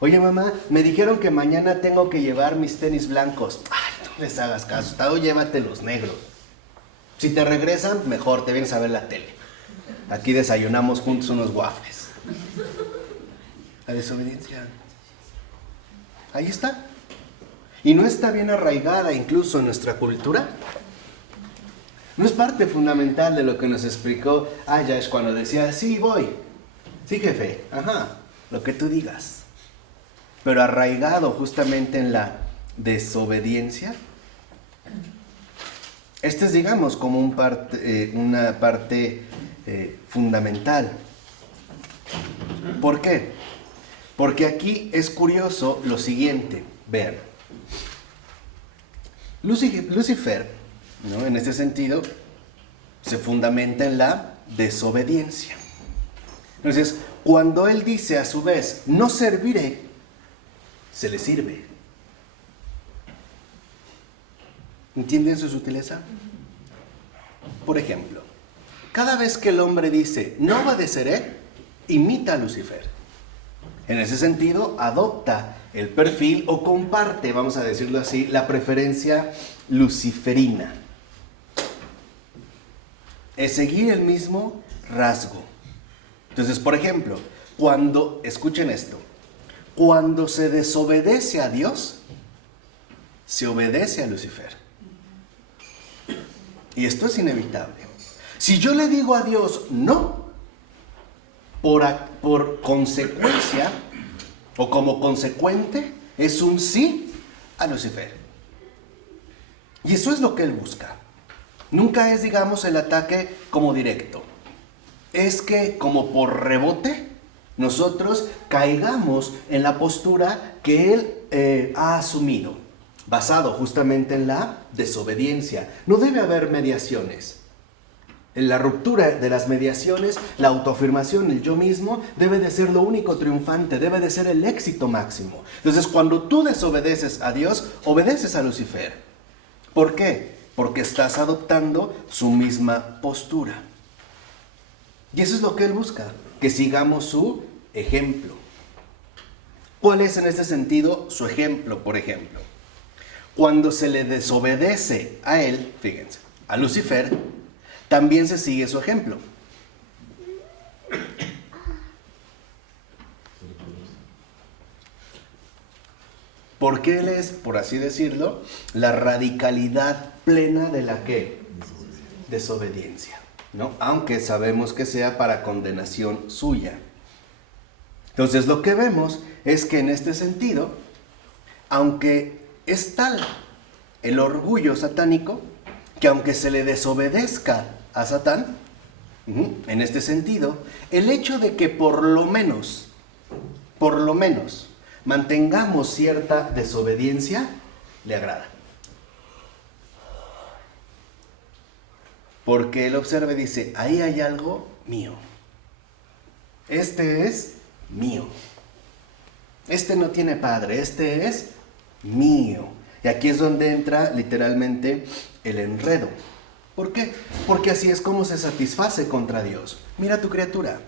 Oye, mamá, me dijeron que mañana tengo que llevar mis tenis blancos. Ay, no les hagas caso. Tú llévate los negros. Si te regresan, mejor, te vienes a ver la tele. Aquí desayunamos juntos unos waffles. La desobediencia. Ahí está. Y no está bien arraigada incluso en nuestra cultura. No es parte fundamental de lo que nos explicó Ayash cuando decía, sí, voy. Sí, jefe, ajá, lo que tú digas. Pero arraigado justamente en la desobediencia. Este es, digamos, como una parte fundamental. ¿Por qué? Porque aquí es curioso lo siguiente. Vean. Lucifer, ¿no? En este sentido, se fundamenta en la desobediencia. Entonces, cuando él dice a su vez, no serviré, se le sirve. ¿Entienden su sutileza? Por ejemplo, cada vez que el hombre dice, no obedeceré, imita a Lucifer. En ese sentido, adopta el perfil o comparte, vamos a decirlo así, la preferencia luciferina. Es seguir el mismo rasgo. Entonces, por ejemplo, escuchen esto, cuando se desobedece a Dios, se obedece a Lucifer. Y esto es inevitable. Si yo le digo a Dios no, por consecuencia, o como consecuente, es un sí a Lucifer. Y eso es lo que él busca. Nunca es, digamos, el ataque como directo. Es que como por rebote, nosotros caigamos en la postura que él ha asumido, basado justamente en la desobediencia. No debe haber mediaciones. En la ruptura de las mediaciones, la autoafirmación, el yo mismo, debe de ser lo único triunfante, debe de ser el éxito máximo. Entonces, cuando tú desobedeces a Dios, obedeces a Lucifer. ¿Por qué? Porque estás adoptando su misma postura. Y eso es lo que él busca, que sigamos su ejemplo. ¿Cuál es en este sentido su ejemplo, por ejemplo? Cuando se le desobedece a él, fíjense, a Lucifer, también se sigue su ejemplo. Porque él es, por así decirlo, la radicalidad plena de la ¿qué? Desobediencia, ¿no? Aunque sabemos que sea para condenación suya. Entonces lo que vemos es que en este sentido, aunque es tal el orgullo satánico, que aunque se le desobedezca a Satán, en este sentido, el hecho de que por lo menos, mantengamos cierta desobediencia, le agrada. Porque él observa y dice, ahí hay algo mío. Este es mío. Este no tiene padre, este es mío. Y aquí es donde entra literalmente el enredo. ¿Por qué? Porque así es como se satisface contra Dios. Mira tu criatura.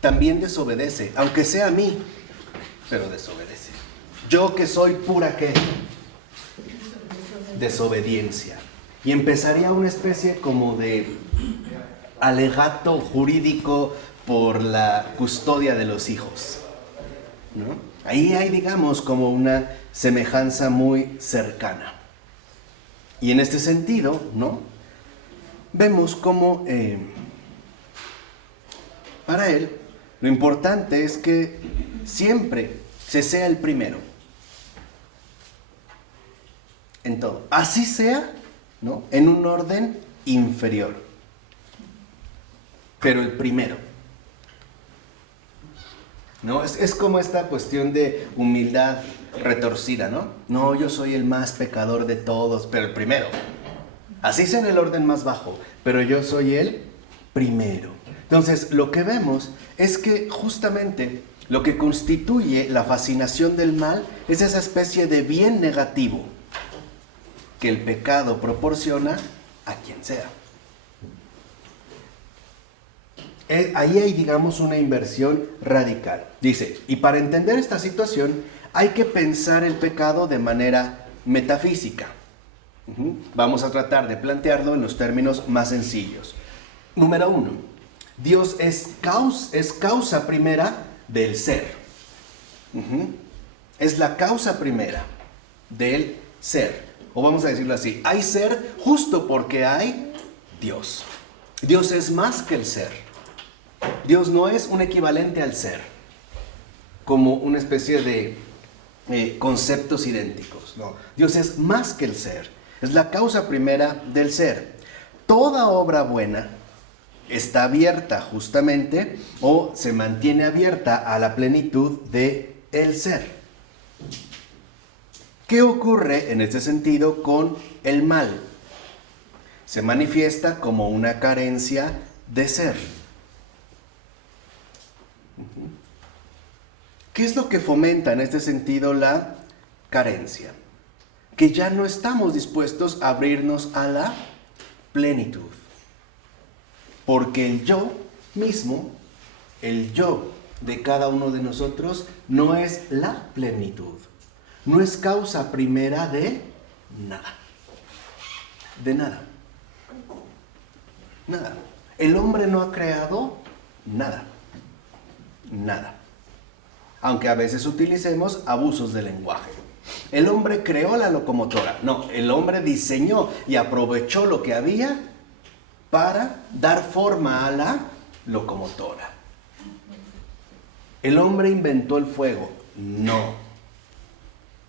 También desobedece, aunque sea a mí, pero desobedece. Yo que soy pura ¿qué? Desobediencia. Y empezaría una especie como de alegato jurídico por la custodia de los hijos, ¿no? Ahí hay, digamos, como una semejanza muy cercana. Y en este sentido, ¿no? Vemos cómo para él lo importante es que siempre se sea el primero en todo. Así sea, ¿no? En un orden inferior, pero el primero. ¿No? Es como esta cuestión de humildad retorcida, ¿no? No, yo soy el más pecador de todos, pero el primero. Así es en el orden más bajo, pero yo soy el primero. Entonces, lo que vemos es que justamente lo que constituye la fascinación del mal es esa especie de bien negativo que el pecado proporciona a quien sea. Ahí hay, digamos, una inversión radical. Dice, y para entender esta situación hay que pensar el pecado de manera metafísica. Vamos a tratar de plantearlo en los términos más sencillos. Número 1, Dios es causa primera del ser. Es la causa primera del ser. O vamos a decirlo así, hay ser justo porque hay Dios. Dios es más que el ser. Dios no es un equivalente al ser, como una especie de conceptos idénticos. No, Dios es más que el ser. Es la causa primera del ser. Toda obra buena está abierta justamente o se mantiene abierta a la plenitud de el ser. ¿Qué ocurre en este sentido con el mal? Se manifiesta como una carencia de ser. ¿Qué es lo que fomenta en este sentido la carencia? Que ya no estamos dispuestos a abrirnos a la plenitud. Porque el yo mismo, el yo de cada uno de nosotros, no es la plenitud. No es causa primera de nada. De nada. Nada. El hombre no ha creado nada. Nada. Aunque a veces utilicemos abusos del lenguaje. El hombre creó la locomotora. No, el hombre diseñó y aprovechó lo que había para dar forma a la locomotora. ¿El hombre inventó el fuego? No.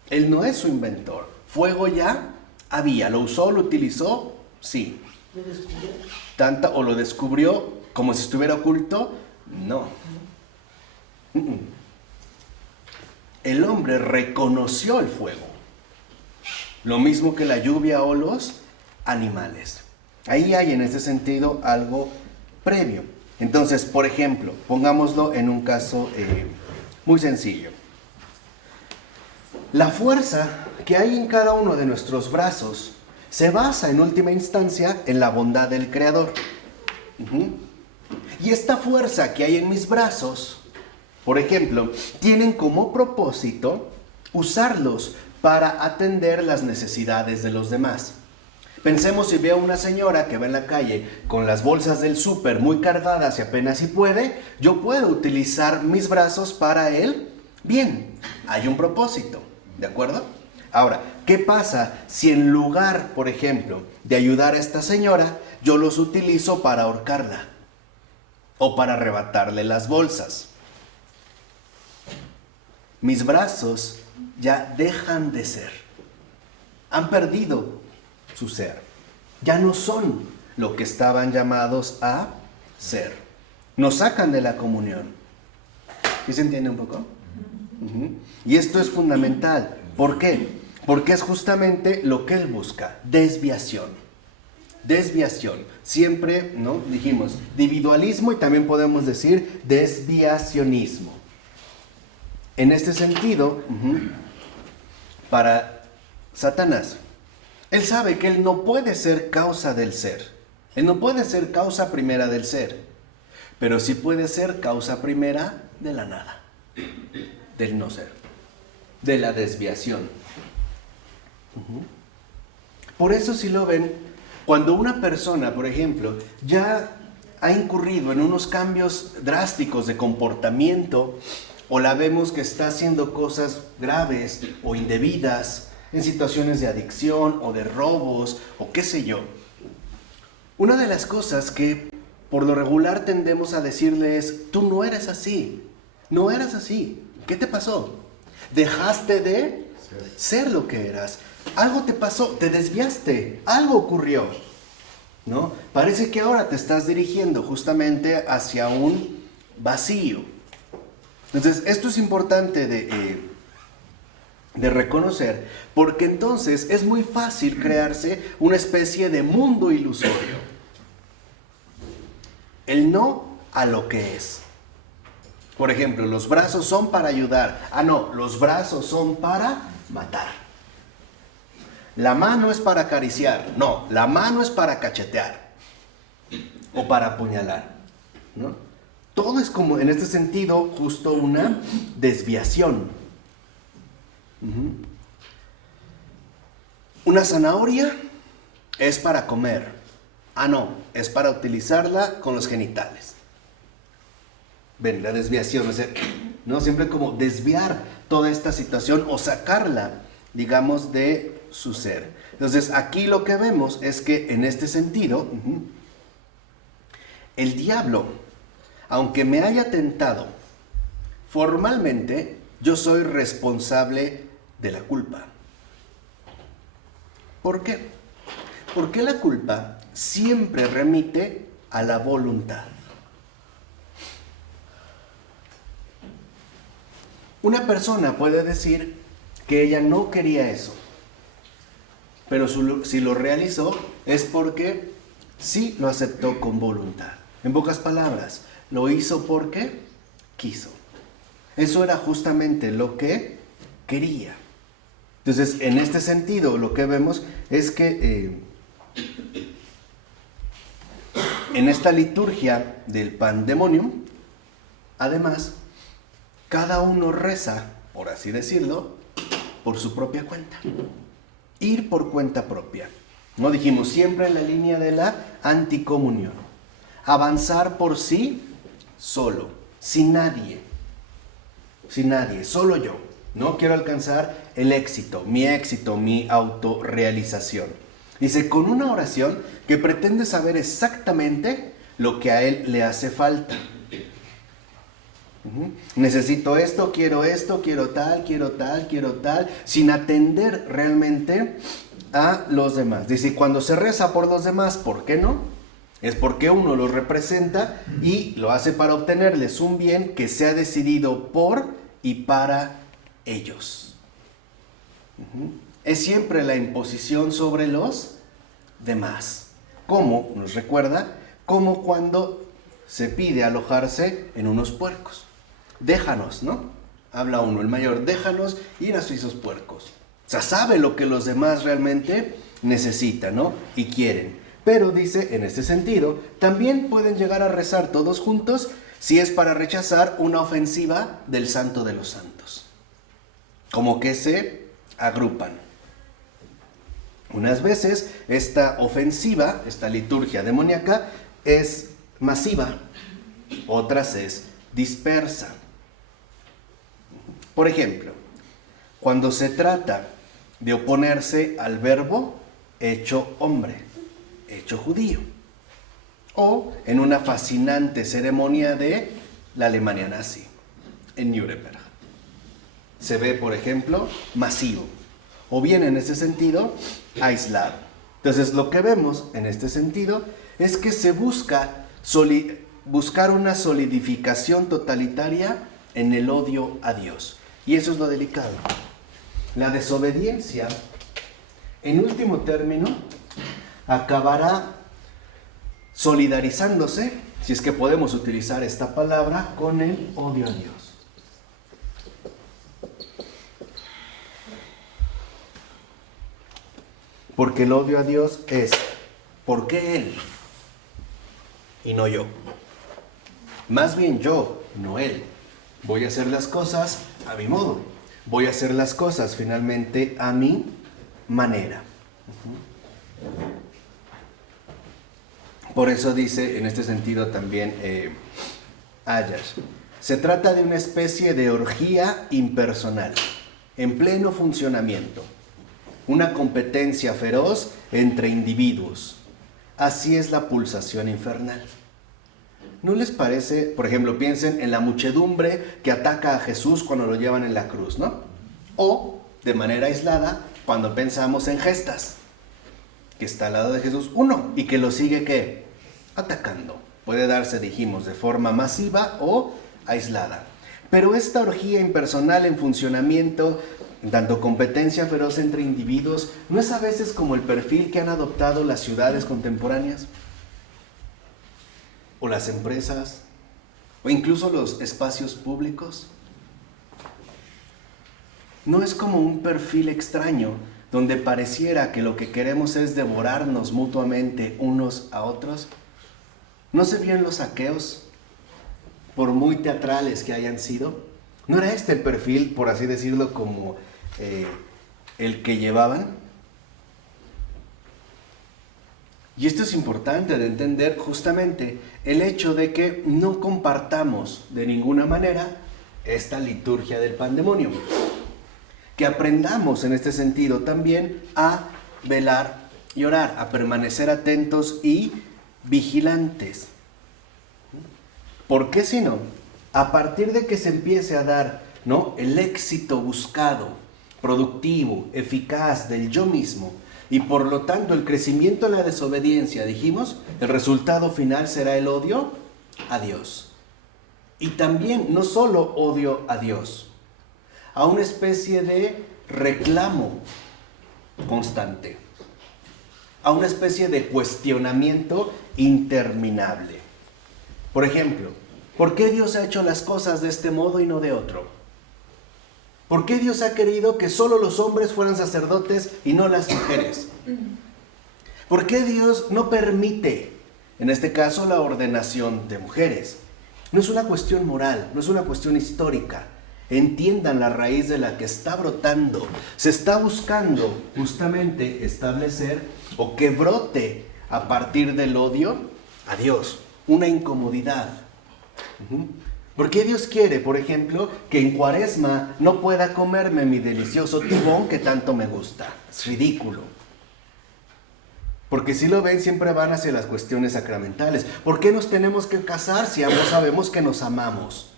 Él no es su inventor. Fuego ya había. ¿Lo usó? ¿Lo utilizó? Sí. ¿Lo descubrió? ¿O lo descubrió como si estuviera oculto? No. El hombre reconoció el fuego. Lo mismo que la lluvia o los animales. Ahí hay en ese sentido algo previo. Entonces, por ejemplo, pongámoslo en un caso muy sencillo. La fuerza que hay en cada uno de nuestros brazos se basa en última instancia en la bondad del Creador. Y esta fuerza que hay en mis brazos, por ejemplo, tienen como propósito usarlos para atender las necesidades de los demás. Pensemos si veo a una señora que va en la calle con las bolsas del súper muy cargadas y apenas si puede, yo puedo utilizar mis brazos para él. Bien, hay un propósito, ¿de acuerdo? Ahora, ¿qué pasa si en lugar, por ejemplo, de ayudar a esta señora, yo los utilizo para ahorcarla o para arrebatarle las bolsas? Mis brazos ya dejan de ser. Han perdido su ser. Ya no son lo que estaban llamados a ser. Nos sacan de la comunión. ¿Sí se entiende un poco? Y esto es fundamental. ¿Por qué? Porque es justamente lo que él busca. Desviación. Desviación. Siempre, ¿no? Dijimos individualismo y también podemos decir desviacionismo. En este sentido, para Satanás, él sabe que él no puede ser causa del ser. Él no puede ser causa primera del ser. Pero sí puede ser causa primera de la nada. Del no ser. De la desviación. Por eso si lo ven, cuando una persona, por ejemplo, ya ha incurrido en unos cambios drásticos de comportamiento, o la vemos que está haciendo cosas graves o indebidas, en situaciones de adicción o de robos o qué sé yo. Una de las cosas que por lo regular tendemos a decirle es, tú no eres así, no eras así, ¿qué te pasó? Dejaste de ser lo que eras, algo te pasó, te desviaste, algo ocurrió, ¿no? Parece que ahora te estás dirigiendo justamente hacia un vacío. Entonces, esto es importante de reconocer, porque entonces es muy fácil crearse una especie de mundo ilusorio. El no a lo que es. Por ejemplo, los brazos son para ayudar. Ah, no, los brazos son para matar. La mano es para acariciar. No, la mano es para cachetear. O para apuñalar, ¿no? Todo es como, en este sentido, justo una desviación. Una zanahoria es para comer. Ah, no, es para utilizarla con los genitales. Ven, la desviación, ¿no? Siempre como desviar toda esta situación o sacarla, digamos, de su ser. Entonces, aquí lo que vemos es que en este sentido, el diablo, aunque me haya tentado, formalmente yo soy responsable de la culpa. ¿Por qué? Porque la culpa siempre remite a la voluntad. Una persona puede decir que ella no quería eso, pero si lo realizó es porque sí lo aceptó con voluntad. En pocas palabras, lo hizo porque quiso. Eso era justamente lo que quería. Entonces, en este sentido, lo que vemos es que en esta liturgia del Pandemonium, además, cada uno reza, por así decirlo, por su propia cuenta. Ir por cuenta propia. No dijimos siempre en la línea de la anticomunión. Avanzar por sí solo, sin nadie. Sin nadie, solo yo. No quiero alcanzar el éxito, mi autorrealización. Dice, con una oración que pretende saber exactamente lo que a él le hace falta. Necesito esto, quiero tal, sin atender realmente a los demás. Dice, cuando se reza por los demás, ¿por qué no? Es porque uno los representa y lo hace para obtenerles un bien que se ha decidido por y para ellos. Es siempre la imposición sobre los demás. ¿Cómo? Nos recuerda, como cuando se pide alojarse en unos puercos. Déjanos, ¿no? Habla uno, el mayor, déjanos ir a esos puercos. O sea, sabe lo que los demás realmente necesitan, ¿no? Y quieren. Pero dice, en este sentido, también pueden llegar a rezar todos juntos si es para rechazar una ofensiva del Santo de los Santos. Como que se agrupan. Unas veces esta ofensiva, esta liturgia demoníaca, es masiva, otras es dispersa. Por ejemplo, cuando se trata de oponerse al verbo hecho hombre, hecho judío, o en una fascinante ceremonia de la Alemania nazi, en Nuremberg. Se ve, por ejemplo, masivo, o bien en ese sentido, aislado. Entonces, lo que vemos en este sentido es que se buscar una solidificación totalitaria en el odio a Dios. Y eso es lo delicado. La desobediencia, en último término, acabará solidarizándose, si es que podemos utilizar esta palabra, con el odio a Dios. Porque el odio a Dios es, ¿por qué Él? Y no yo. Más bien yo, no Él. Voy a hacer las cosas a mi modo. Voy a hacer las cosas finalmente a mi manera. Por eso dice en este sentido también Ayers. Se trata de una especie de orgía impersonal, en pleno funcionamiento. Una competencia feroz entre individuos. Así es la pulsación infernal. ¿No les parece? Por ejemplo, piensen en la muchedumbre que ataca a Jesús cuando lo llevan en la cruz, ¿no? O, de manera aislada, cuando pensamos en Gestas, que está al lado de Jesús uno y que lo sigue, ¿qué? Atacando. Puede darse, dijimos, de forma masiva o aislada. Pero esta orgía impersonal en funcionamiento, dando competencia feroz entre individuos, ¿no es a veces como el perfil que han adoptado las ciudades contemporáneas? ¿O las empresas? ¿O incluso los espacios públicos? ¿No es como un perfil extraño donde pareciera que lo que queremos es devorarnos mutuamente unos a otros? ¿No se vio en los saqueos, por muy teatrales que hayan sido? ¿No era este el perfil, por así decirlo, como el que llevaban? Y esto es importante de entender, justamente el hecho de que no compartamos de ninguna manera esta liturgia del Pandemonium. que aprendamos en este sentido también a velar y orar, a permanecer atentos y vigilantes. ¿Por qué si no? A partir de que se empiece a dar, ¿no?, el éxito buscado, productivo, eficaz del yo mismo, y por lo tanto el crecimiento en la desobediencia, dijimos, el resultado final será el odio a Dios. Y también no solo odio a Dios, a una especie de reclamo constante, a una especie de cuestionamiento interminable. Por ejemplo, ¿por qué Dios ha hecho las cosas de este modo y no de otro? ¿Por qué Dios ha querido que solo los hombres fueran sacerdotes y no las mujeres? ¿Por qué Dios no permite, en este caso, la ordenación de mujeres? No es una cuestión moral, no es una cuestión histórica. Entiendan la raíz de la que está brotando. Se está buscando justamente establecer o que brote a partir del odio a Dios, una incomodidad. ¿Por qué Dios quiere, por ejemplo, que en Cuaresma no pueda comerme mi delicioso tibón que tanto me gusta? Es ridículo. Porque si lo ven, siempre van hacia las cuestiones sacramentales. ¿Por qué nos tenemos que casar si ambos sabemos que nos amamos?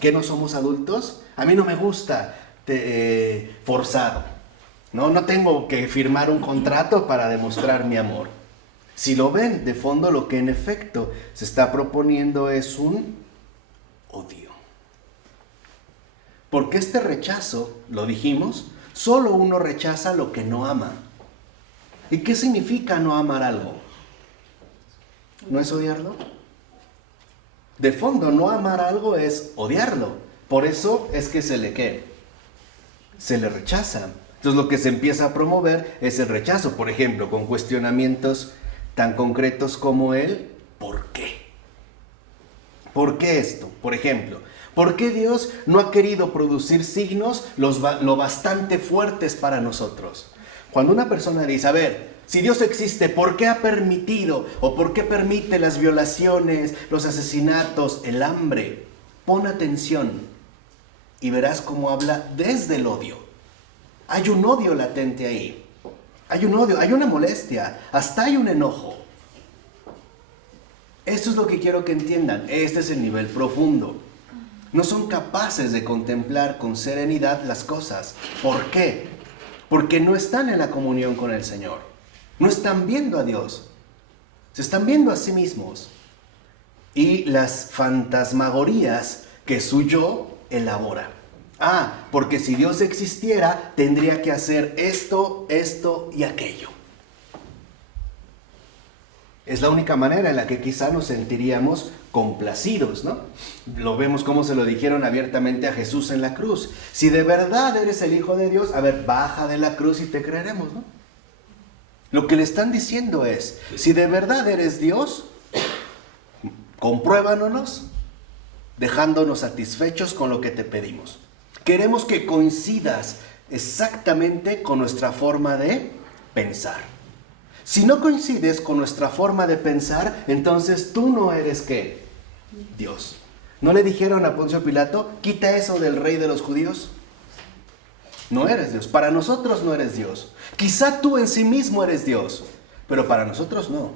¿Que no somos adultos? A mí no me gusta forzado. No tengo que firmar un contrato para demostrar mi amor. Si lo ven, de fondo lo que en efecto se está proponiendo es un odio. Porque este rechazo, lo dijimos, solo uno rechaza lo que no ama. ¿Y qué significa no amar algo? ¿No es odiarlo? De fondo, no amar algo es odiarlo. Por eso es que se le rechaza. Entonces lo que se empieza a promover es el rechazo. Por ejemplo, con cuestionamientos tan concretos como el ¿por qué? ¿Por qué esto? Por ejemplo, ¿por qué Dios no ha querido producir signos lo bastante fuertes para nosotros? Cuando una persona dice, a ver, si Dios existe, ¿por qué ha permitido o por qué permite las violaciones, los asesinatos, el hambre? Pon atención y verás cómo habla desde el odio. Hay un odio latente ahí. Hay un odio, hay una molestia, hasta hay un enojo. Esto es lo que quiero que entiendan. Este es el nivel profundo. No son capaces de contemplar con serenidad las cosas. ¿Por qué? Porque no están en la comunión con el Señor. No están viendo a Dios. Se están viendo a sí mismos. Y las fantasmagorías que su yo elabora. Porque si Dios existiera, tendría que hacer esto, esto y aquello. Es la única manera en la que quizá nos sentiríamos complacidos, ¿no? Lo vemos como se lo dijeron abiertamente a Jesús en la cruz. Si de verdad eres el Hijo de Dios, a ver, baja de la cruz y te creeremos, ¿no? Lo que le están diciendo es, si de verdad eres Dios, compruébanos, dejándonos satisfechos con lo que te pedimos. Queremos que coincidas exactamente con nuestra forma de pensar. Si no coincides con nuestra forma de pensar, entonces tú no eres ¿qué? Dios. ¿No le dijeron a Poncio Pilato, quita eso del rey de los judíos? No eres Dios. Para nosotros no eres Dios. Quizá tú en sí mismo eres Dios, pero para nosotros no.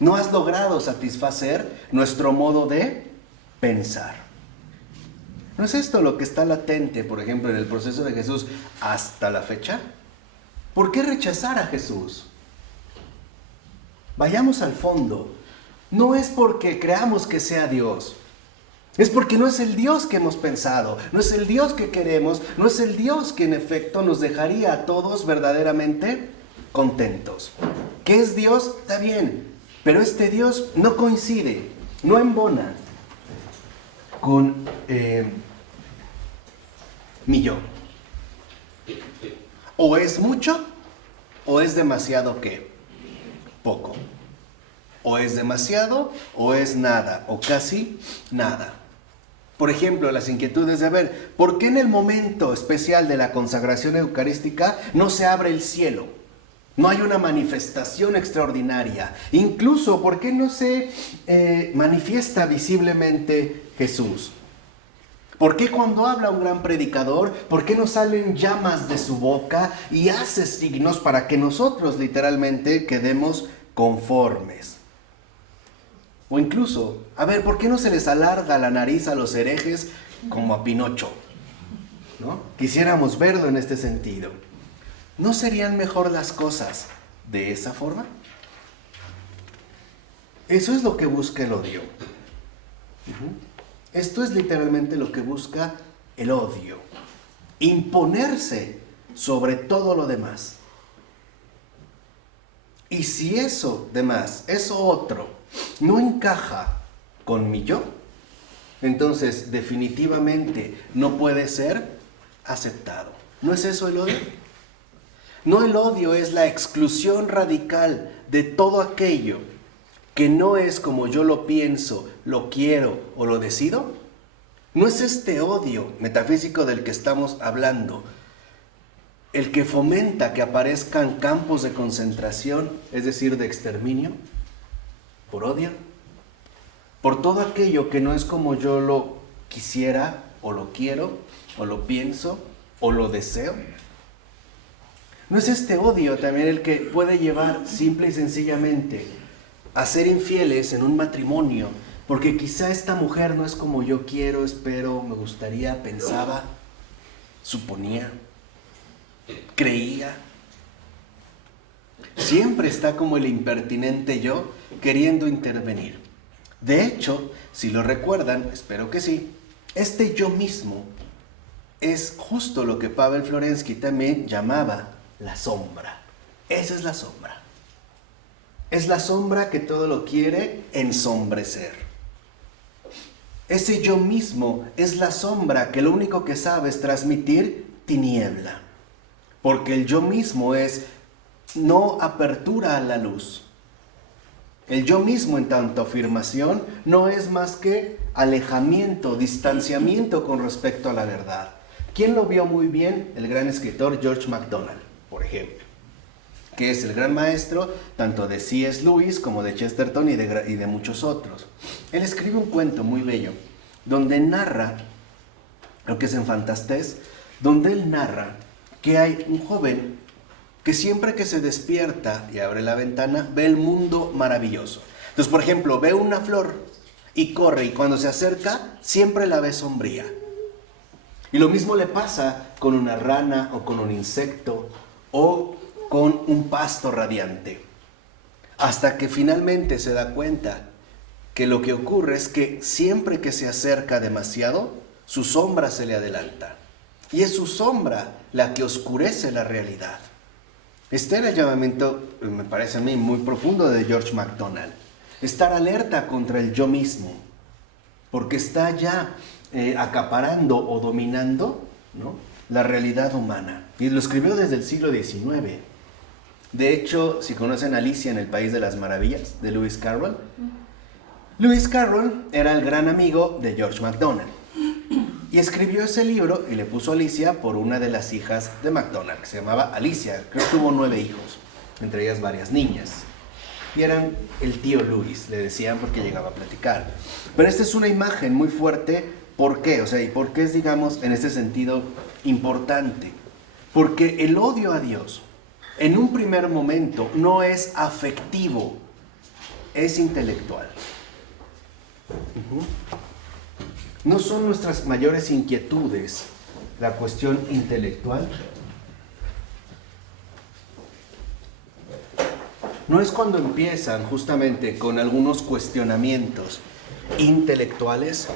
No has logrado satisfacer nuestro modo de pensar. ¿No es esto lo que está latente, por ejemplo, en el proceso de Jesús hasta la fecha? ¿Por qué rechazar a Jesús? Vayamos al fondo. No es porque creamos que sea Dios. Es porque no es el Dios que hemos pensado, no es el Dios que queremos, no es el Dios que en efecto nos dejaría a todos verdaderamente contentos. ¿Qué es Dios? Está bien, pero este Dios no coincide, no embona con mi yo. O es mucho, o es demasiado ¿qué? Poco. O es demasiado, o es nada, o casi nada. Por ejemplo, las inquietudes de ver, ¿por qué en el momento especial de la consagración eucarística no se abre el cielo? No hay una manifestación extraordinaria. Incluso, ¿por qué no se manifiesta visiblemente Jesús? ¿Por qué cuando habla un gran predicador, por qué no salen llamas de su boca y hace signos para que nosotros literalmente quedemos conformes? O incluso, a ver, ¿por qué no se les alarga la nariz a los herejes como a Pinocho? ¿No? Quisiéramos verlo en este sentido. ¿No serían mejor las cosas de esa forma? Eso es lo que busca el odio. Esto es literalmente lo que busca el odio. Imponerse sobre todo lo demás. Y si eso demás, eso otro, no encaja con mi yo, entonces definitivamente no puede ser aceptado. ¿No es eso el odio? No, el odio es la exclusión radical de todo aquello que no es como yo lo pienso, lo quiero o lo decido. ¿No es este odio metafísico del que estamos hablando el que fomenta que aparezcan campos de concentración, es decir, de exterminio? ¿Por odio? Por todo aquello que no es como yo lo quisiera o lo quiero o lo pienso o lo deseo. ¿No es este odio también el que puede llevar simple y sencillamente a ser infieles en un matrimonio? Porque quizá esta mujer no es como yo quiero, espero, me gustaría, pensaba, suponía, creía. Siempre está como el impertinente yo queriendo intervenir. De hecho, si lo recuerdan, espero que sí, este yo mismo es justo lo que Pavel Florensky también llamaba la sombra. Esa es la sombra. Es la sombra que todo lo quiere ensombrecer. Ese yo mismo es la sombra que lo único que sabe es transmitir tiniebla. Porque el yo mismo es no apertura a la luz. El yo mismo en tanto afirmación no es más que alejamiento, distanciamiento con respecto a la verdad. ¿Quién lo vio muy bien? El gran escritor George MacDonald, por ejemplo, que es el gran maestro tanto de C.S. Lewis como de Chesterton y de muchos otros. Él escribe un cuento muy bello donde narra, lo que es en Fantastés, donde él narra que hay un joven que siempre que se despierta y abre la ventana ve el mundo maravilloso. Entonces, por ejemplo, ve una flor y corre, y cuando se acerca siempre la ve sombría. Y lo mismo le pasa con una rana o con un insecto o con un pasto radiante. Hasta que finalmente se da cuenta que lo que ocurre es que siempre que se acerca demasiado, su sombra se le adelanta. Y es su sombra la que oscurece la realidad. Este era el llamamiento, me parece a mí, muy profundo de George MacDonald. Estar alerta contra el yo mismo, porque está ya acaparando o dominando, ¿no?, la realidad humana. Y lo escribió desde el siglo XIX. De hecho, si conocen Alicia en el País de las Maravillas, de Lewis Carroll, Lewis Carroll era el gran amigo de George MacDonald. Y escribió ese libro y le puso Alicia por una de las hijas de MacDonald, que se llamaba Alicia. Creo que tuvo 9 hijos, entre ellas varias niñas. Y eran el tío Luis, le decían, porque llegaba a platicar. Pero esta es una imagen muy fuerte. ¿Por qué? O sea, ¿y por qué es, digamos, en este sentido importante? Porque el odio a Dios, en un primer momento, no es afectivo, es intelectual. ¿No son nuestras mayores inquietudes la cuestión intelectual? ¿No es cuando empiezan justamente con algunos cuestionamientos intelectuales,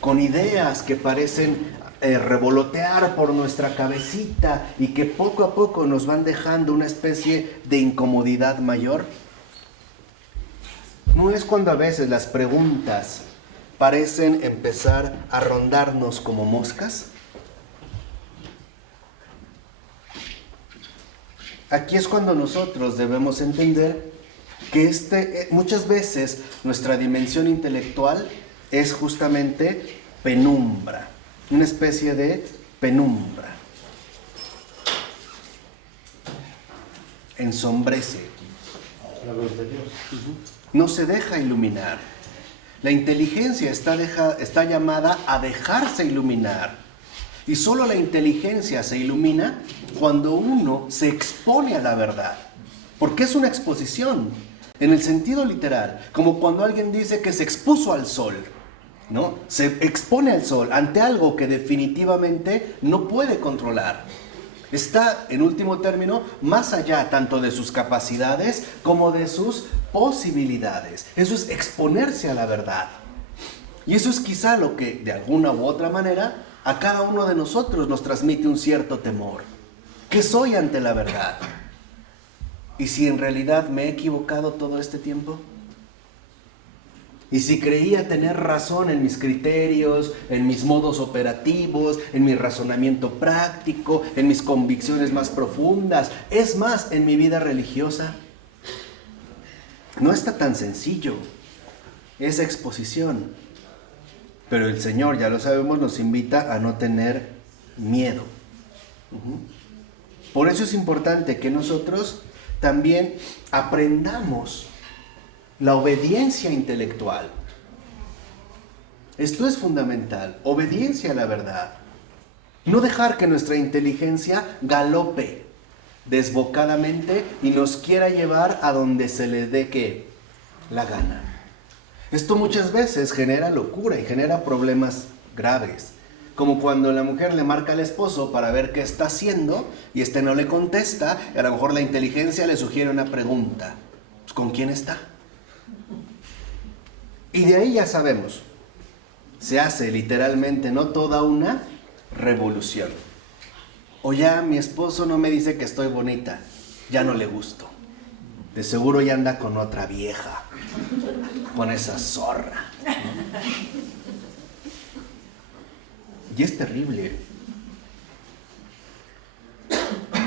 con ideas que parecen revolotear por nuestra cabecita y que poco a poco nos van dejando una especie de incomodidad mayor? ¿No es cuando a veces las preguntas parecen empezar a rondarnos como moscas? Aquí es cuando nosotros debemos entender que muchas veces nuestra dimensión intelectual es justamente penumbra, una especie de penumbra. Ensombrece. La luz de Dios. No se deja iluminar. La inteligencia está llamada a dejarse iluminar. Y solo la inteligencia se ilumina cuando uno se expone a la verdad. Porque es una exposición, en el sentido literal, como cuando alguien dice que se expuso al sol, ¿no? Se expone al sol ante algo que definitivamente no puede controlar. Está, en último término, más allá tanto de sus capacidades como de sus posibilidades. Eso es exponerse a la verdad. Y eso es quizá lo que, de alguna u otra manera, a cada uno de nosotros nos transmite un cierto temor. ¿Qué soy ante la verdad? ¿Y si en realidad me he equivocado todo este tiempo? ¿Y si creía tener razón en mis criterios, en mis modos operativos, en mi razonamiento práctico, en mis convicciones más profundas, es más, en mi vida religiosa? No está tan sencillo esa exposición. Pero el Señor, ya lo sabemos, nos invita a no tener miedo. Por eso es importante que nosotros también aprendamos la obediencia intelectual. Esto es fundamental, obediencia a la verdad. No dejar que nuestra inteligencia galope desbocadamente y nos quiera llevar a donde se le dé ¿qué? La gana. Esto muchas veces genera locura y genera problemas graves. Como cuando la mujer le marca al esposo para ver qué está haciendo y este no le contesta, y a lo mejor la inteligencia le sugiere una pregunta. Pues, ¿con quién está? Y de ahí ya sabemos, se hace literalmente, ¿no?, toda una revolución. O ya mi esposo no me dice que estoy bonita, ya no le gusto. De seguro ya anda con otra vieja, con esa zorra, ¿no? Y es terrible.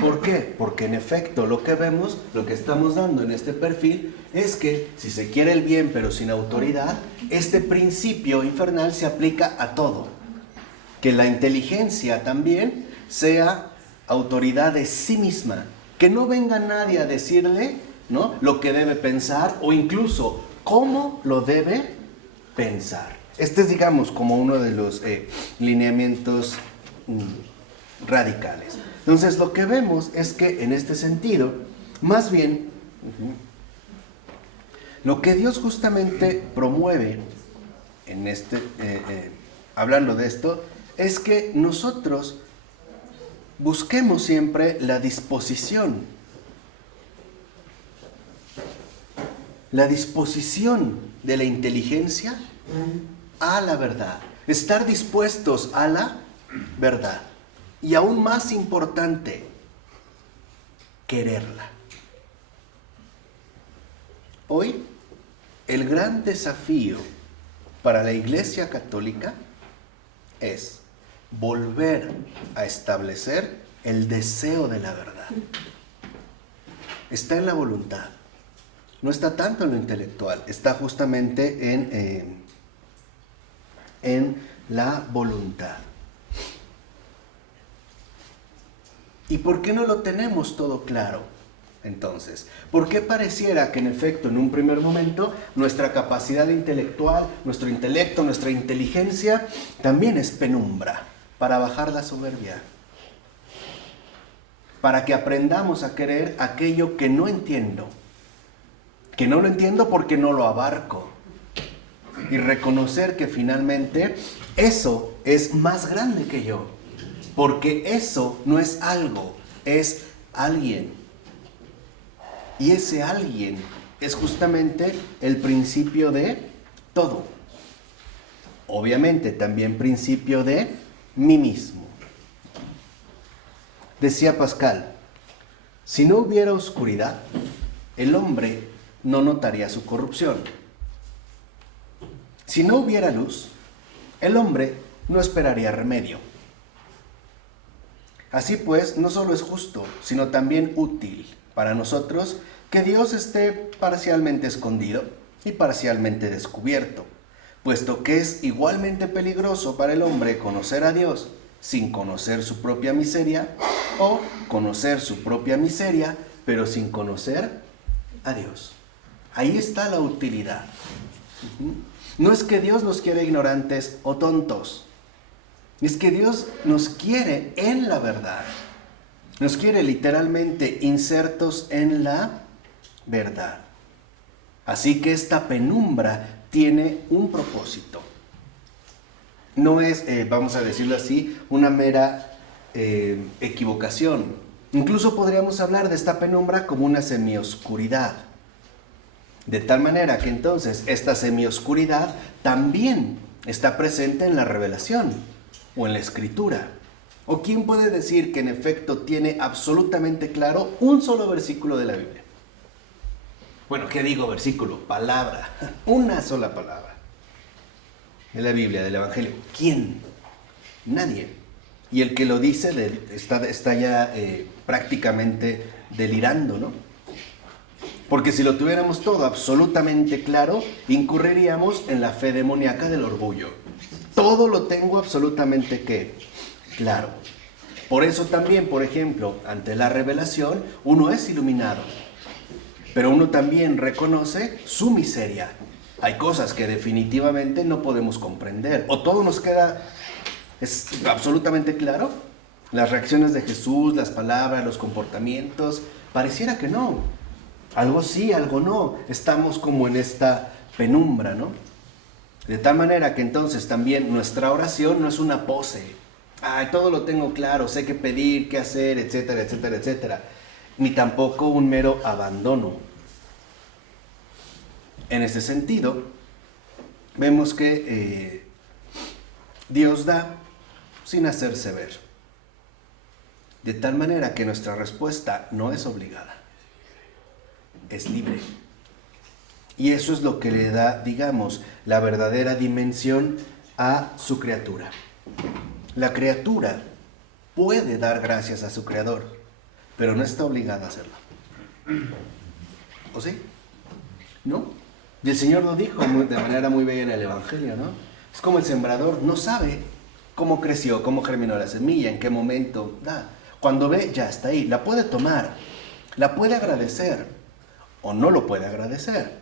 ¿Por qué? Porque en efecto lo que vemos, lo que estamos dando en este perfil es que si se quiere el bien pero sin autoridad, este principio infernal se aplica a todo. Que la inteligencia también sea autoridad de sí misma. Que no venga nadie a decirle, ¿no?, lo que debe pensar o incluso cómo lo debe pensar. Este es, digamos, como uno de los lineamientos radicales. Entonces, lo que vemos es que en este sentido, más bien, lo que Dios justamente promueve, en hablando de esto, es que nosotros busquemos siempre la disposición de la inteligencia a la verdad, estar dispuestos a la verdad y aún más importante, quererla. Hoy, el gran desafío para la Iglesia Católica es volver a establecer el deseo de la verdad. Está en la voluntad, no está tanto en lo intelectual, está justamente en la voluntad. ¿Y por qué no lo tenemos todo claro? Entonces, ¿por qué pareciera que en efecto en un primer momento nuestra capacidad intelectual, nuestro intelecto, nuestra inteligencia también es penumbra para bajar la soberbia? Para que aprendamos a querer aquello que no entiendo, que no lo entiendo porque no lo abarco, y reconocer que finalmente eso es más grande que yo, porque eso no es algo, es alguien. Y ese alguien es justamente el principio de todo. Obviamente también principio de mí mismo. Decía Pascal, si no hubiera oscuridad, el hombre no notaría su corrupción. Si no hubiera luz, el hombre no esperaría remedio. Así pues, no solo es justo, sino también útil para nosotros que Dios esté parcialmente escondido y parcialmente descubierto, puesto que es igualmente peligroso para el hombre conocer a Dios sin conocer su propia miseria, o conocer su propia miseria, pero sin conocer a Dios. Ahí está la utilidad. No es que Dios nos quiere ignorantes o tontos. Es que Dios nos quiere en la verdad. Nos quiere literalmente insertos en la verdad. Así que esta penumbra tiene un propósito. No es, vamos a decirlo así, una mera equivocación. Incluso podríamos hablar de esta penumbra como una semioscuridad. De tal manera que entonces esta semioscuridad también está presente en la revelación o en la escritura. ¿O quién puede decir que en efecto tiene absolutamente claro un solo versículo de la Biblia? Bueno, ¿qué digo versículo? Palabra. Una sola palabra. De la Biblia, del Evangelio. ¿Quién? Nadie. Y el que lo dice está ya prácticamente delirando, ¿no? Porque si lo tuviéramos todo absolutamente claro, incurriríamos en la fe demoníaca del orgullo. Todo lo tengo absolutamente claro. Por eso también, por ejemplo, ante la revelación, uno es iluminado. Pero uno también reconoce su miseria. Hay cosas que definitivamente no podemos comprender. O todo nos queda absolutamente claro. Las reacciones de Jesús, las palabras, los comportamientos, pareciera que no. Algo sí, algo no. Estamos como en esta penumbra, ¿no? De tal manera que entonces también nuestra oración no es una pose. Ay, todo lo tengo claro, sé qué pedir, qué hacer, etcétera, etcétera, etcétera. Ni tampoco un mero abandono. En ese sentido, vemos que Dios da sin hacerse ver. De tal manera que nuestra respuesta no es obligada, es libre. Y eso es lo que le da, digamos, la verdadera dimensión a su criatura. La criatura puede dar gracias a su Creador, pero no está obligada a hacerlo. ¿O sí? ¿No? Y el Señor lo dijo de manera muy bella en el Evangelio, ¿no? Es como el sembrador, no sabe cómo creció, cómo germinó la semilla, en qué momento da. Cuando ve, ya está ahí. La puede tomar, la puede agradecer o no lo puede agradecer.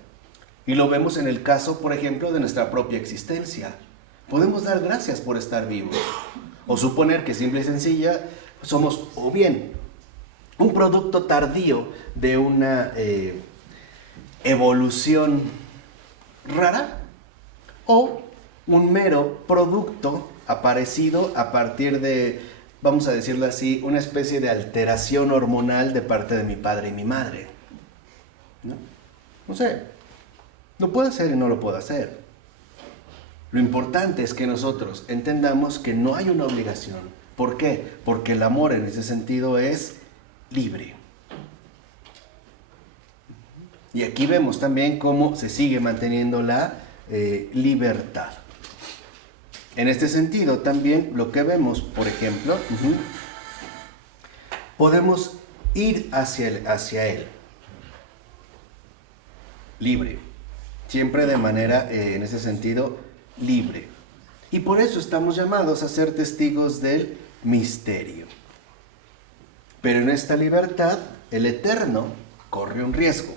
Y lo vemos en el caso, por ejemplo, de nuestra propia existencia. Podemos dar gracias por estar vivos. O suponer que simple y sencilla somos o bien un producto tardío de una evolución rara o un mero producto aparecido a partir de, vamos a decirlo así, una especie de alteración hormonal de parte de mi padre y mi madre. No sé, lo puedo hacer y no lo puedo hacer. Lo importante es que nosotros entendamos que no hay una obligación. ¿Por qué? Porque el amor en ese sentido es libre. Y aquí vemos también cómo se sigue manteniendo la libertad. En este sentido también lo que vemos, por ejemplo, podemos ir hacia él. Libre. Siempre de manera, en ese sentido, libre. Y por eso estamos llamados a ser testigos del misterio. Pero en esta libertad, el Eterno corre un riesgo.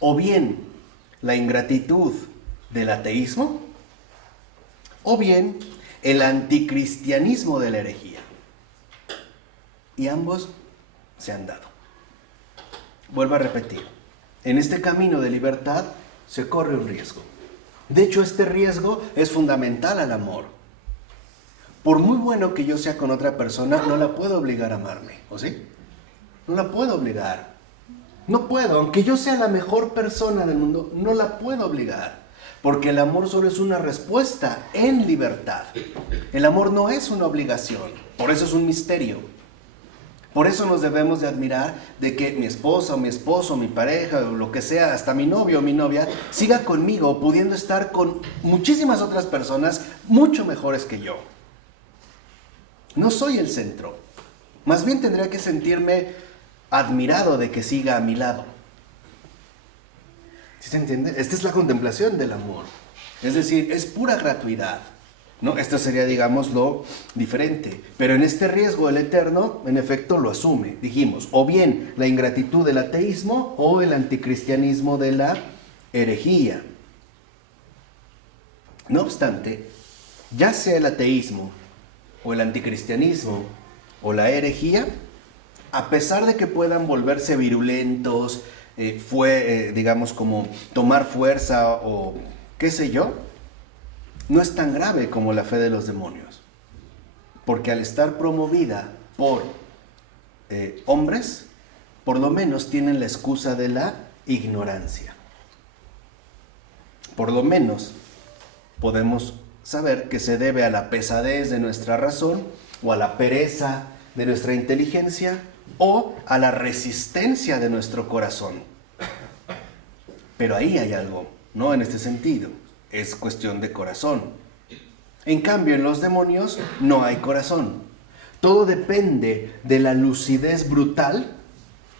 O bien la ingratitud del ateísmo, o bien el anticristianismo de la herejía. Y ambos se han dado. Vuelvo a repetir. En este camino de libertad se corre un riesgo. De hecho, este riesgo es fundamental al amor. Por muy bueno que yo sea con otra persona, no la puedo obligar a amarme, ¿o sí? No la puedo obligar. No puedo, aunque yo sea la mejor persona del mundo, no la puedo obligar. Porque el amor solo es una respuesta en libertad. El amor no es una obligación, por eso es un misterio. Por eso nos debemos de admirar de que mi esposa o mi esposo, mi pareja o lo que sea, hasta mi novio o mi novia, siga conmigo pudiendo estar con muchísimas otras personas mucho mejores que yo. No soy el centro. Más bien tendría que sentirme admirado de que siga a mi lado. ¿Sí se entiende? Esta es la contemplación del amor. Es decir, es pura gratuidad. ¿No? Esto sería, digamos, lo diferente. Pero en este riesgo el Eterno, en efecto, lo asume. Dijimos, o bien la ingratitud del ateísmo o el anticristianismo de la herejía. No obstante, ya sea el ateísmo, o el anticristianismo, o la herejía, a pesar de que puedan volverse virulentos, digamos como tomar fuerza o qué sé yo, no es tan grave como la fe de los demonios. Porque al estar promovida por hombres, por lo menos tienen la excusa de la ignorancia. Por lo menos podemos saber que se debe a la pesadez de nuestra razón, o a la pereza de nuestra inteligencia, o a la resistencia de nuestro corazón. Pero ahí hay algo, ¿no? En este sentido, es cuestión de corazón. En cambio, en los demonios no hay corazón. Todo depende de la lucidez brutal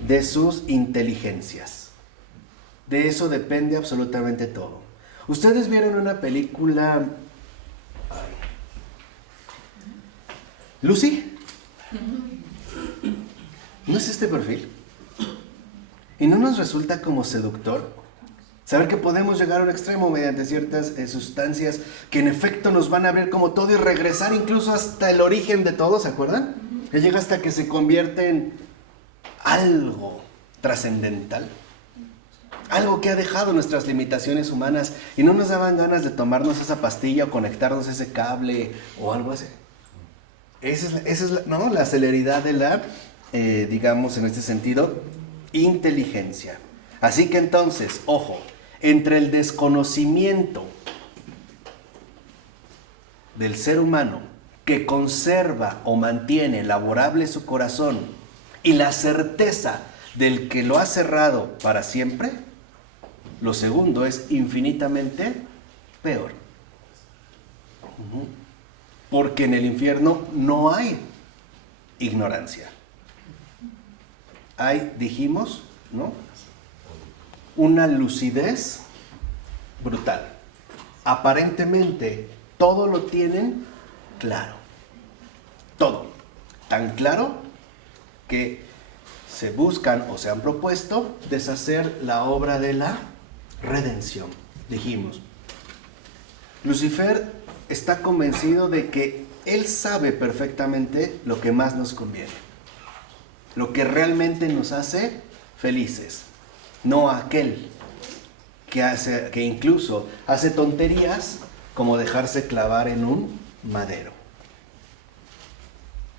de sus inteligencias. De eso depende absolutamente todo. Ustedes vieron una película... ¿Lucy? ¿No es este perfil? ¿Y no nos resulta como seductor saber que podemos llegar a un extremo mediante ciertas sustancias que en efecto nos van a abrir como todo y regresar incluso hasta el origen de todo? ¿Se acuerdan? Que llega hasta que se convierte en algo trascendental, algo que ha dejado nuestras limitaciones humanas y no nos daban ganas de tomarnos esa pastilla o conectarnos a ese cable o algo así. Esa es la celeridad de la, digamos en este sentido, inteligencia. Así que entonces, ojo, entre el desconocimiento del ser humano que conserva o mantiene laborable su corazón y la certeza del que lo ha cerrado para siempre, lo segundo es infinitamente peor. Porque en el infierno no hay ignorancia. Hay, dijimos, ¿no?, una lucidez brutal. Aparentemente todo lo tienen claro. Todo. Tan claro que se buscan o se han propuesto deshacer la obra de la redención. Dijimos, Lucifer está convencido de que él sabe perfectamente lo que más nos conviene, lo que realmente nos hace felices, no aquel que incluso hace tonterías como dejarse clavar en un madero.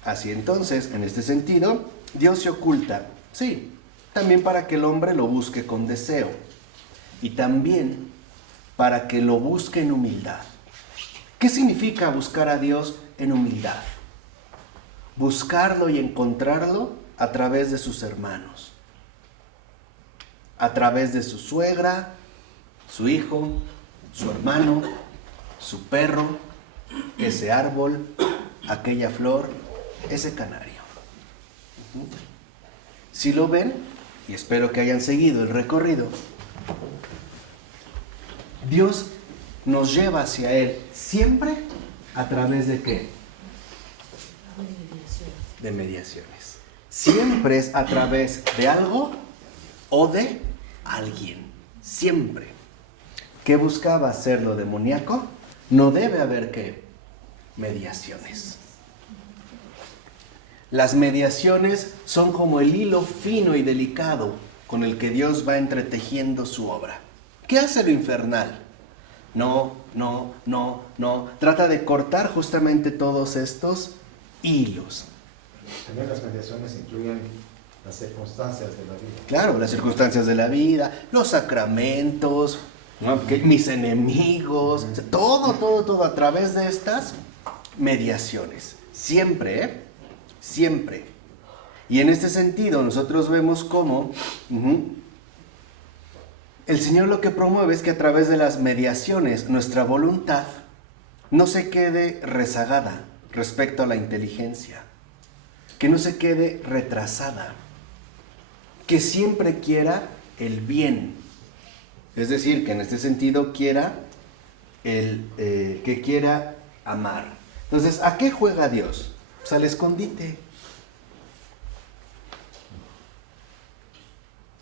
Así entonces, en este sentido, Dios se oculta, sí, también para que el hombre lo busque con deseo y también para que lo busque en humildad. ¿Qué significa buscar a Dios en humildad? Buscarlo y encontrarlo a través de sus hermanos, a través de su suegra, su hijo, su hermano, su perro, ese árbol, aquella flor, ese canario. Si lo ven, y espero que hayan seguido el recorrido, Dios nos lleva hacia Él siempre a través de ¿qué? De mediaciones. Siempre es a través de algo o de alguien. Siempre. ¿Qué buscaba hacer lo demoníaco? No debe haber ¿qué? Mediaciones. Las mediaciones son como el hilo fino y delicado con el que Dios va entretejiendo su obra. ¿Qué hace lo infernal? No. Trata de cortar justamente todos estos hilos. También las mediaciones incluyen las circunstancias de la vida. Claro, las circunstancias de la vida, los sacramentos, ¿no? Mis enemigos, o sea, todo a través de estas mediaciones. Siempre, siempre. Y en este sentido nosotros vemos cómo el Señor lo que promueve es que a través de las mediaciones nuestra voluntad no se quede rezagada respecto a la inteligencia, que no se quede retrasada, que siempre quiera el bien. Es decir, que en este sentido quiera que quiera amar. Entonces, ¿a qué juega Dios? Pues al escondite.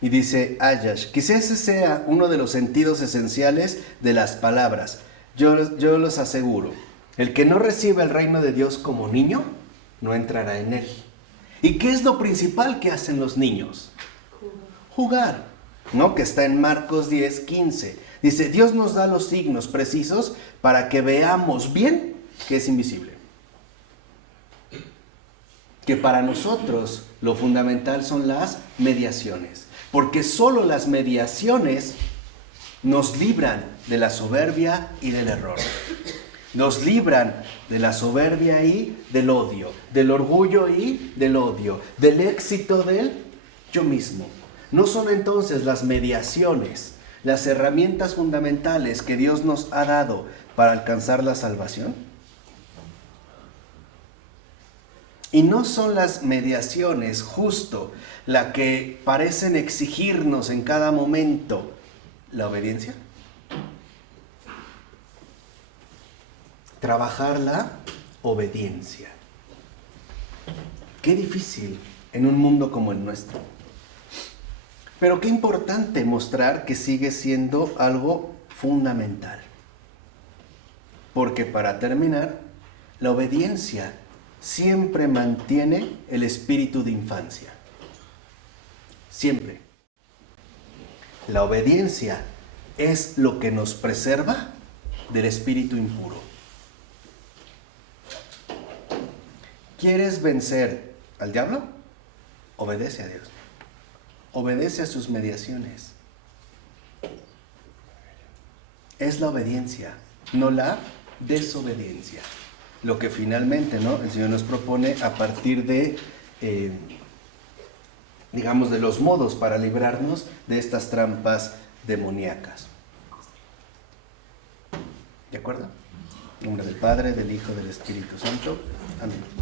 Y dice Ayash, quizás ese sea uno de los sentidos esenciales de las palabras. yo los aseguro, el que no recibe el reino de Dios como niño, no entrará en él. ¿Y qué es lo principal que hacen los niños? Jugar, ¿no? Que está en Marcos 10:15. Dice, Dios nos da los signos precisos para que veamos bien que es invisible. Que para nosotros lo fundamental son las mediaciones, porque solo las mediaciones nos libran de la soberbia y del error. Nos libran de la soberbia y del odio, del orgullo y del odio, del éxito del yo mismo. ¿No son entonces las mediaciones las herramientas fundamentales que Dios nos ha dado para alcanzar la salvación? ¿Y no son las mediaciones justo la que parecen exigirnos en cada momento la obediencia? Trabajar la obediencia. Qué difícil en un mundo como el nuestro. Pero qué importante mostrar que sigue siendo algo fundamental. Porque para terminar, la obediencia siempre mantiene el espíritu de infancia. Siempre. La obediencia es lo que nos preserva del espíritu impuro. ¿Quieres vencer al diablo? Obedece a Dios. Obedece a sus mediaciones. Es la obediencia, no la desobediencia. Lo que finalmente, ¿no?, el Señor nos propone a partir de, digamos, de los modos para librarnos de estas trampas demoníacas. ¿De acuerdo? En nombre del Padre, del Hijo, del Espíritu Santo. Amén.